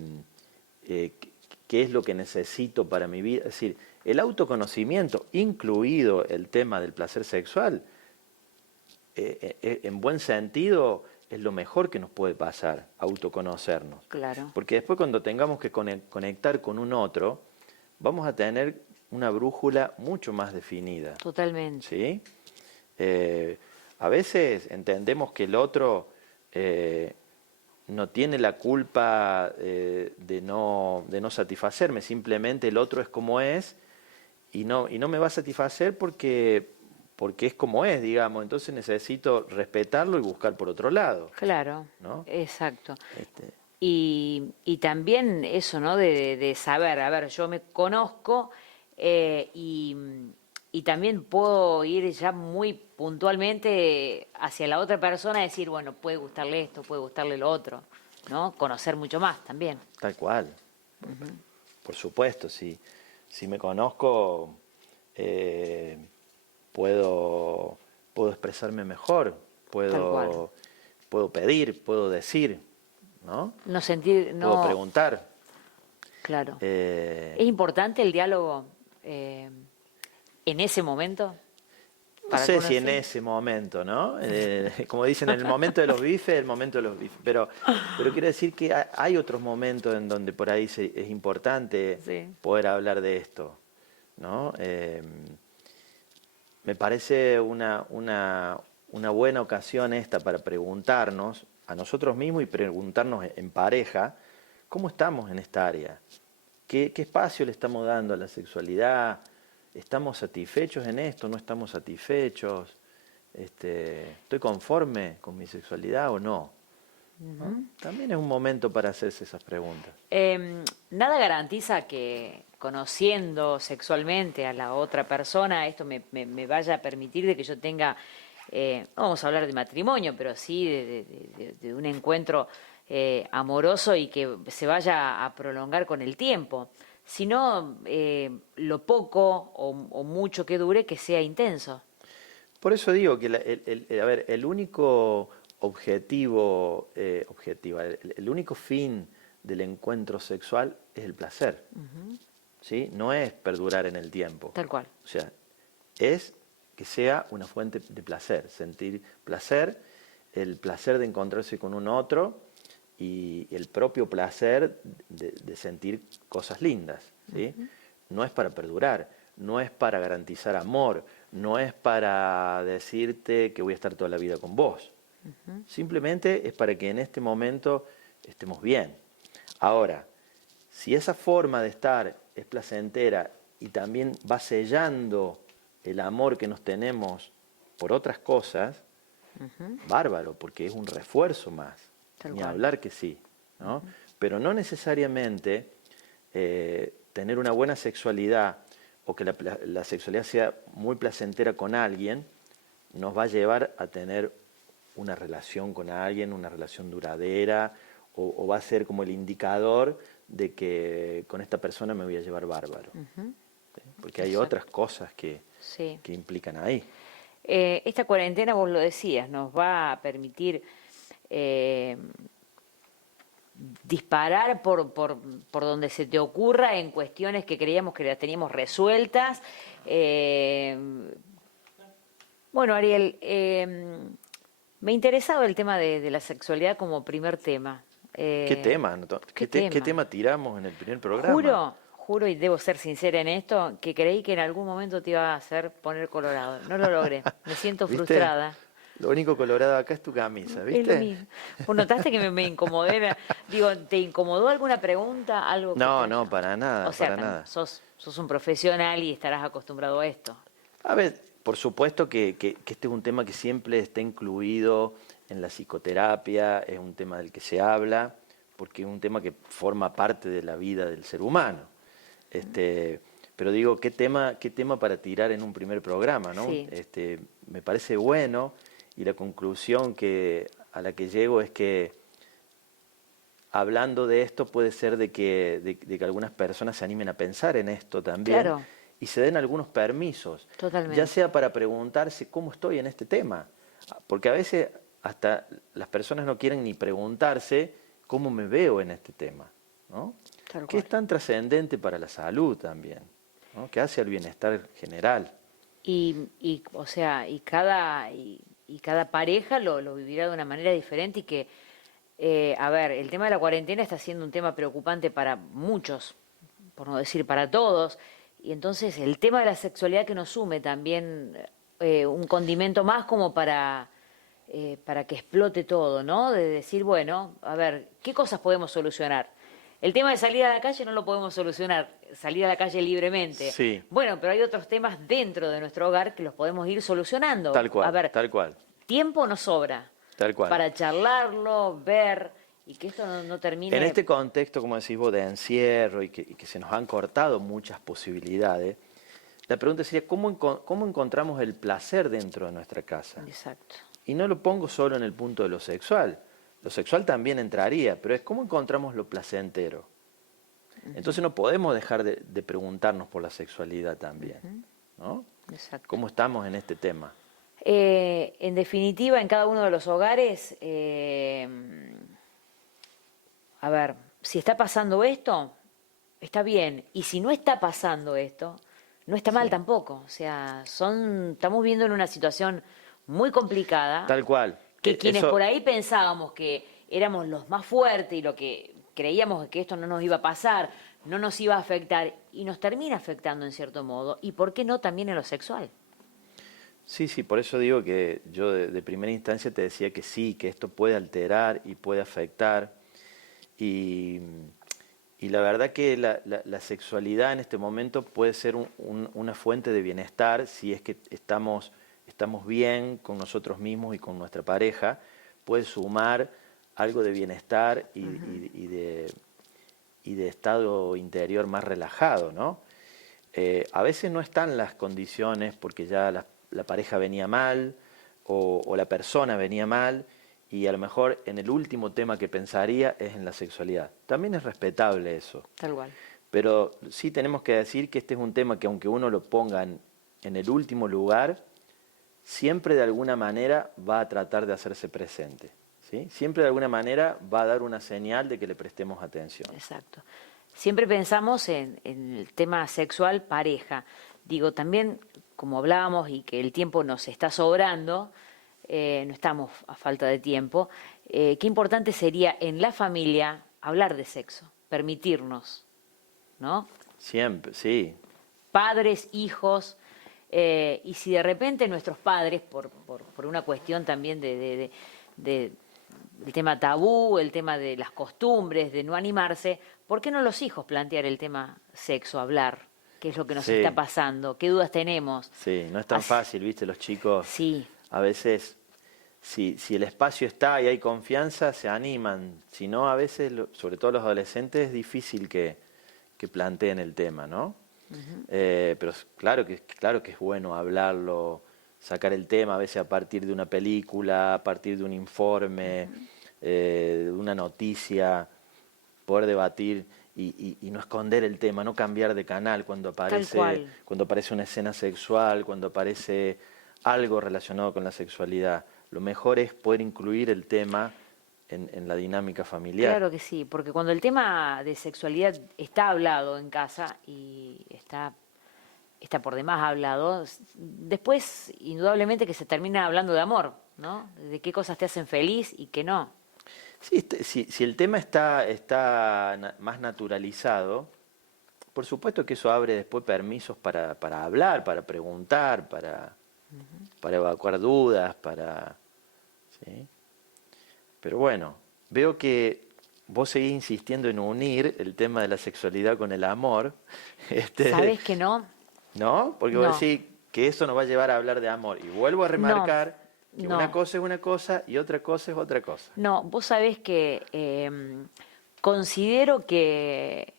es lo que necesito para mi vida. Es decir, el autoconocimiento, incluido el tema del placer sexual, en buen sentido, es lo mejor que nos puede pasar, autoconocernos. Claro. Porque después cuando tengamos que conectar con un otro, vamos a tener una brújula mucho más definida. Totalmente. ¿Sí? A veces entendemos que el otro no tiene la culpa de no satisfacerme, simplemente el otro es como es y no me va a satisfacer porque es como es, digamos, entonces necesito respetarlo y buscar por otro lado. Claro, ¿no? exacto. Y también eso, ¿no? De saber, a ver, yo me conozco y también puedo ir ya muy puntualmente hacia la otra persona y decir, bueno, puede gustarle esto, puede gustarle lo otro, ¿no? Conocer mucho más también. Tal cual. Por supuesto, si me conozco, puedo expresarme mejor, puedo pedir, puedo decir, ¿no? No sentir, no. Puedo preguntar. Claro. ¿Es importante el diálogo en ese momento? No sé si en ese momento, ¿no? Como dicen, en el momento de los bifes, el momento de los bifes. Pero quiero decir que hay otros momentos en donde por ahí es importante poder hablar de esto, ¿no? Me parece una buena ocasión esta para preguntarnos a nosotros mismos y preguntarnos en pareja, ¿cómo estamos en esta área? ¿Qué espacio le estamos dando a la sexualidad? ¿Estamos satisfechos en esto? ¿No estamos satisfechos? ¿Estoy conforme con mi sexualidad o no? ¿No? También es un momento para hacerse esas preguntas. Nada garantiza que conociendo sexualmente a la otra persona, esto me vaya a permitir de que yo tenga, no vamos a hablar de matrimonio, pero sí de un encuentro amoroso y que se vaya a prolongar con el tiempo, sino lo poco o mucho que dure, que sea intenso. Por eso digo que el único objetivo, el único fin del encuentro sexual es el placer. ¿Sí? No es perdurar en el tiempo. Tal cual. O sea, es que sea una fuente de placer, sentir placer, el placer de encontrarse con un otro y el propio placer de sentir cosas lindas. ¿Sí? No es para perdurar, no es para garantizar amor, no es para decirte que voy a estar toda la vida con vos. Simplemente es para que en este momento estemos bien. Ahora, si esa forma de estar es placentera y también va sellando el amor que nos tenemos por otras cosas, bárbaro, porque es un refuerzo más. Ni hablar que sí, ¿no? Pero no necesariamente tener una buena sexualidad o que la sexualidad sea muy placentera con alguien nos va a llevar a tener una relación con alguien, una relación duradera, o va a ser como el indicador de que con esta persona me voy a llevar bárbaro. ¿Sí? porque hay Exacto. otras cosas Sí. que implican ahí. Esta cuarentena, vos lo decías, nos va a permitir eh, disparar por donde se te ocurra en cuestiones que creíamos que las teníamos resueltas. Eh, bueno, Ariel, me interesaba el tema de la sexualidad como primer tema. ¿Qué Eh, tema? ¿Qué ¿Qué tema? tema tiramos en el primer programa? Juro y debo ser sincera en esto, que creí que en algún momento te iba a hacer poner colorado. No lo logré. Me siento ¿Viste? frustrada. Lo único colorado acá es tu camisa, Es lo ¿viste? mismo. ¿Vos notaste que me incomodé? Digo, ¿te incomodó alguna pregunta? Algo que No, te no, haya... para nada, O sea, para nada. sos un profesional y estarás acostumbrado a esto. A ver, por supuesto que este es un tema que siempre está incluido en la psicoterapia, es un tema del que se habla, porque es un tema que forma parte de la vida del ser humano. Pero digo, qué tema para tirar en un primer programa, ¿no? Sí, Me parece bueno y la conclusión a la que llego es que hablando de esto puede ser de que algunas personas se animen a pensar en esto también claro, y se den algunos permisos, ya totalmente. sea para preguntarse cómo estoy en este tema, porque a veces hasta las personas no quieren ni preguntarse cómo me veo en este tema, ¿no? Tal Que cual. es tan trascendente para la salud también, ¿no? Que hace al bienestar general. O sea, y cada pareja lo vivirá de una manera diferente y que, a ver, el tema de la cuarentena está siendo un tema preocupante para muchos, por no decir para todos, y entonces el tema de la sexualidad que nos sume también un condimento más como para que explote todo, ¿no? De decir, bueno, a ver, ¿qué cosas podemos solucionar? El tema de salir a la calle no lo podemos solucionar, salir a la calle libremente. Sí, Bueno, pero hay otros temas dentro de nuestro hogar que los podemos ir solucionando. A ver, tal cual, tiempo nos sobra tal cual. para charlarlo, ver y que esto no En termine. este contexto, como decís vos, de encierro y que se nos han cortado muchas posibilidades, la pregunta sería, ¿cómo encontramos el placer dentro de nuestra casa? Exacto. Y no lo pongo solo en el punto de lo sexual. Lo sexual también entraría, pero es cómo encontramos lo placentero. Entonces no podemos dejar de preguntarnos por la sexualidad también, ¿no? Exacto. ¿Cómo estamos en este tema? En definitiva, en cada uno de los hogares, a ver, si está pasando esto, está bien. Y si no está pasando esto, no está mal Sí. tampoco. O sea, estamos viendo en una situación muy complicada Tal cual. que quienes Eso, por ahí pensábamos que éramos los más fuertes y lo que creíamos que esto no nos iba a pasar, no nos iba a afectar y nos termina afectando en cierto modo. ¿Y por qué no también en lo sexual? sí, por eso digo que yo de primera instancia te decía que sí, que esto puede alterar y puede afectar. Y, y la verdad que la sexualidad en este momento puede ser una fuente de bienestar si es que estamos bien con nosotros mismos y con nuestra pareja, puede sumar algo de bienestar y de estado interior más relajado, ¿no? A veces no están las condiciones porque ya la pareja venía mal o la persona venía mal y a lo mejor en el último tema que pensaría es en la sexualidad. También es respetable eso, Tal cual. pero sí tenemos que decir que este es un tema que aunque uno lo ponga en el último lugar, siempre de alguna manera va a tratar de hacerse presente, ¿sí? Siempre de alguna manera va a dar una señal de que le prestemos atención. Exacto. Siempre pensamos en el tema sexual pareja. Digo, también, como hablábamos y que el tiempo nos está sobrando, no estamos a falta de tiempo, qué importante sería en la familia hablar de sexo, permitirnos, ¿no? Siempre, sí, Padres, hijos, y si de repente nuestros padres, por una cuestión también el tema tabú, el tema de las costumbres, de no animarse, ¿por qué no los hijos plantear el tema sexo, hablar? ¿Qué es lo que nos sí, está pasando? ¿Qué dudas tenemos? sí, no es tan Así- fácil, ¿viste? Los chicos Sí, a veces, si el espacio está y hay confianza, se animan. Si no, a veces, sobre todo los adolescentes, es difícil que planteen el tema, ¿no? Pero claro que es bueno hablarlo, sacar el tema a veces a partir de una película, a partir de un informe, de una noticia, poder debatir y no esconder el tema, no cambiar de canal cual. cuando aparece una escena sexual, cuando aparece algo relacionado con la sexualidad. Lo mejor es poder incluir el tema en la dinámica familiar. Claro que sí, porque cuando el tema de sexualidad está hablado en casa y está por demás hablado, después indudablemente que se termina hablando de amor, ¿no? De qué cosas te hacen feliz y qué no. Sí, si el tema está más naturalizado, por supuesto que eso abre después permisos para hablar, para preguntar, para evacuar dudas, ¿sí? Pero bueno, veo que vos seguís insistiendo en unir el tema de la sexualidad con el amor. ¿Sabés que no? ¿No? Porque No. vos decís que eso nos va a llevar a hablar de amor. Y vuelvo a remarcar que no. una cosa es una cosa y otra cosa es otra cosa. No, vos sabés que considero que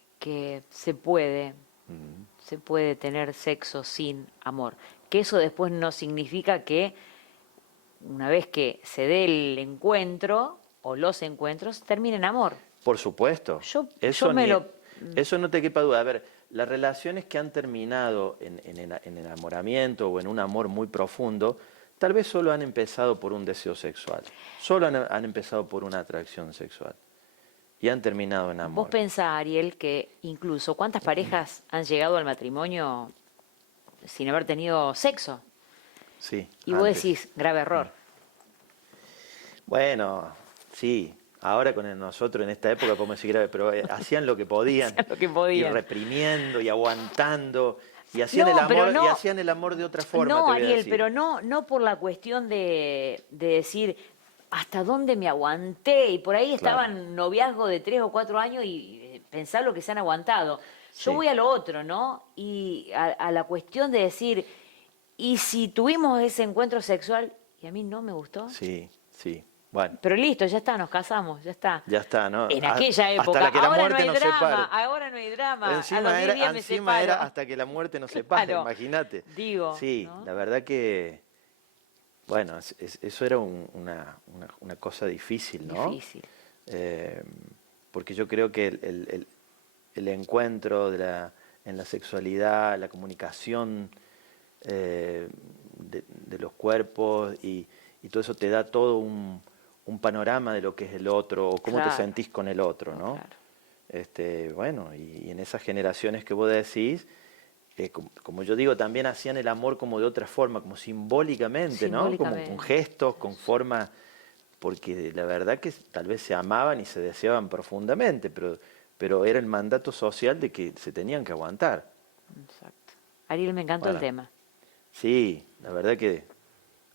se puede tener sexo sin amor. Que eso después no significa que una vez que se dé el encuentro o los encuentros, termine en amor. Por supuesto. Eso no te quepa duda. A ver, las relaciones que han terminado en enamoramiento o en un amor muy profundo, tal vez solo han empezado por un deseo sexual, solo han empezado por una atracción sexual y han terminado en amor. Vos pensás, Ariel, que incluso cuántas parejas han llegado al matrimonio sin haber tenido sexo. Sí. Y vos decís, grave error. Bueno, sí. Ahora con nosotros en esta época podemos decir grave, pero hacían lo que podían. Hacían lo que podían. Y reprimiendo y aguantando. Y hacían el amor de otra forma. No, te voy a Ariel, decir. pero no por la cuestión de decir hasta dónde me aguanté. Y por ahí estaban noviazgos de 3 o 4 años y pensar lo que se han aguantado. Yo voy a lo otro, ¿no? Y a la cuestión de decir, ¿y si tuvimos ese encuentro sexual y a mí no me gustó? Sí. Bueno. Pero listo, ya está, nos casamos, ya está. Ya está, ¿no? En aquella época. Hasta que la ahora muerte no hay nos drama, separe. ahora no hay drama. Encima era hasta que la muerte nos separe, imagínate. Digo. Sí, ¿no? La verdad que, bueno, eso era una cosa difícil, ¿no? Difícil. Porque yo creo que el encuentro en la sexualidad, la comunicación de los cuerpos y todo eso te da todo un panorama de lo que es el otro o cómo te sentís con el otro, ¿no? Claro. Bueno, y en esas generaciones que vos decís, como yo digo, también hacían el amor como de otra forma, como simbólicamente, ¿no? Como con gestos, con forma, porque la verdad que tal vez se amaban y se deseaban profundamente, pero era el mandato social de que se tenían que aguantar. Exacto. Ariel, me encantó el tema. Sí, la verdad que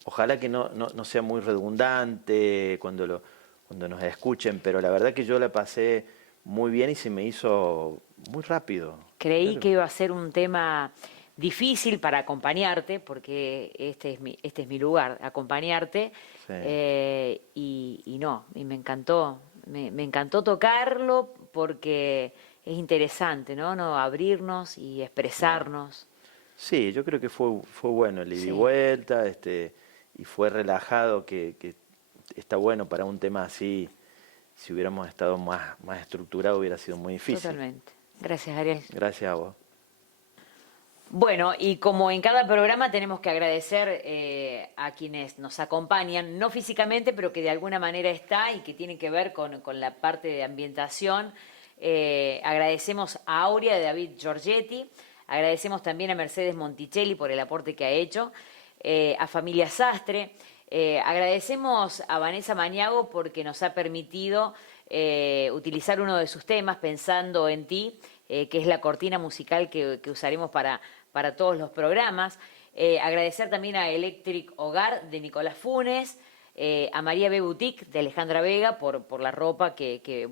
ojalá que no sea muy redundante cuando nos escuchen, pero la verdad que yo la pasé muy bien y se me hizo muy rápido. Creí que iba a ser un tema difícil para acompañarte, porque este es mi lugar, acompañarte, Sí. y me encantó tocarlo porque es interesante, ¿no? Abrirnos y expresarnos. Sí, yo creo que fue bueno el ida y vuelta, y fue relajado, que está bueno para un tema así. Si hubiéramos estado más estructurado hubiera sido muy difícil. Totalmente. Gracias, Ariel. Gracias a vos. Bueno, y como en cada programa tenemos que agradecer a quienes nos acompañan, no físicamente, pero que de alguna manera está y que tiene que ver con la parte de ambientación. Agradecemos a Aurea de David Giorgetti, agradecemos también a Mercedes Monticelli por el aporte que ha hecho, a Familia Sastre, agradecemos a Vanessa Maniago porque nos ha permitido utilizar uno de sus temas, Pensando en ti, que es la cortina musical que usaremos para todos los programas. Agradecer también a Electric Hogar de Nicolás Funes, a María B. Boutique de Alejandra Vega por la ropa que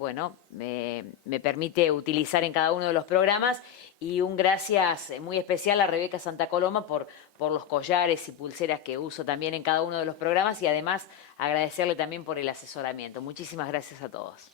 me permite utilizar en cada uno de los programas, y un gracias muy especial a Rebeca Santa Coloma por los collares y pulseras que uso también en cada uno de los programas, y además agradecerle también por el asesoramiento. Muchísimas gracias a todos.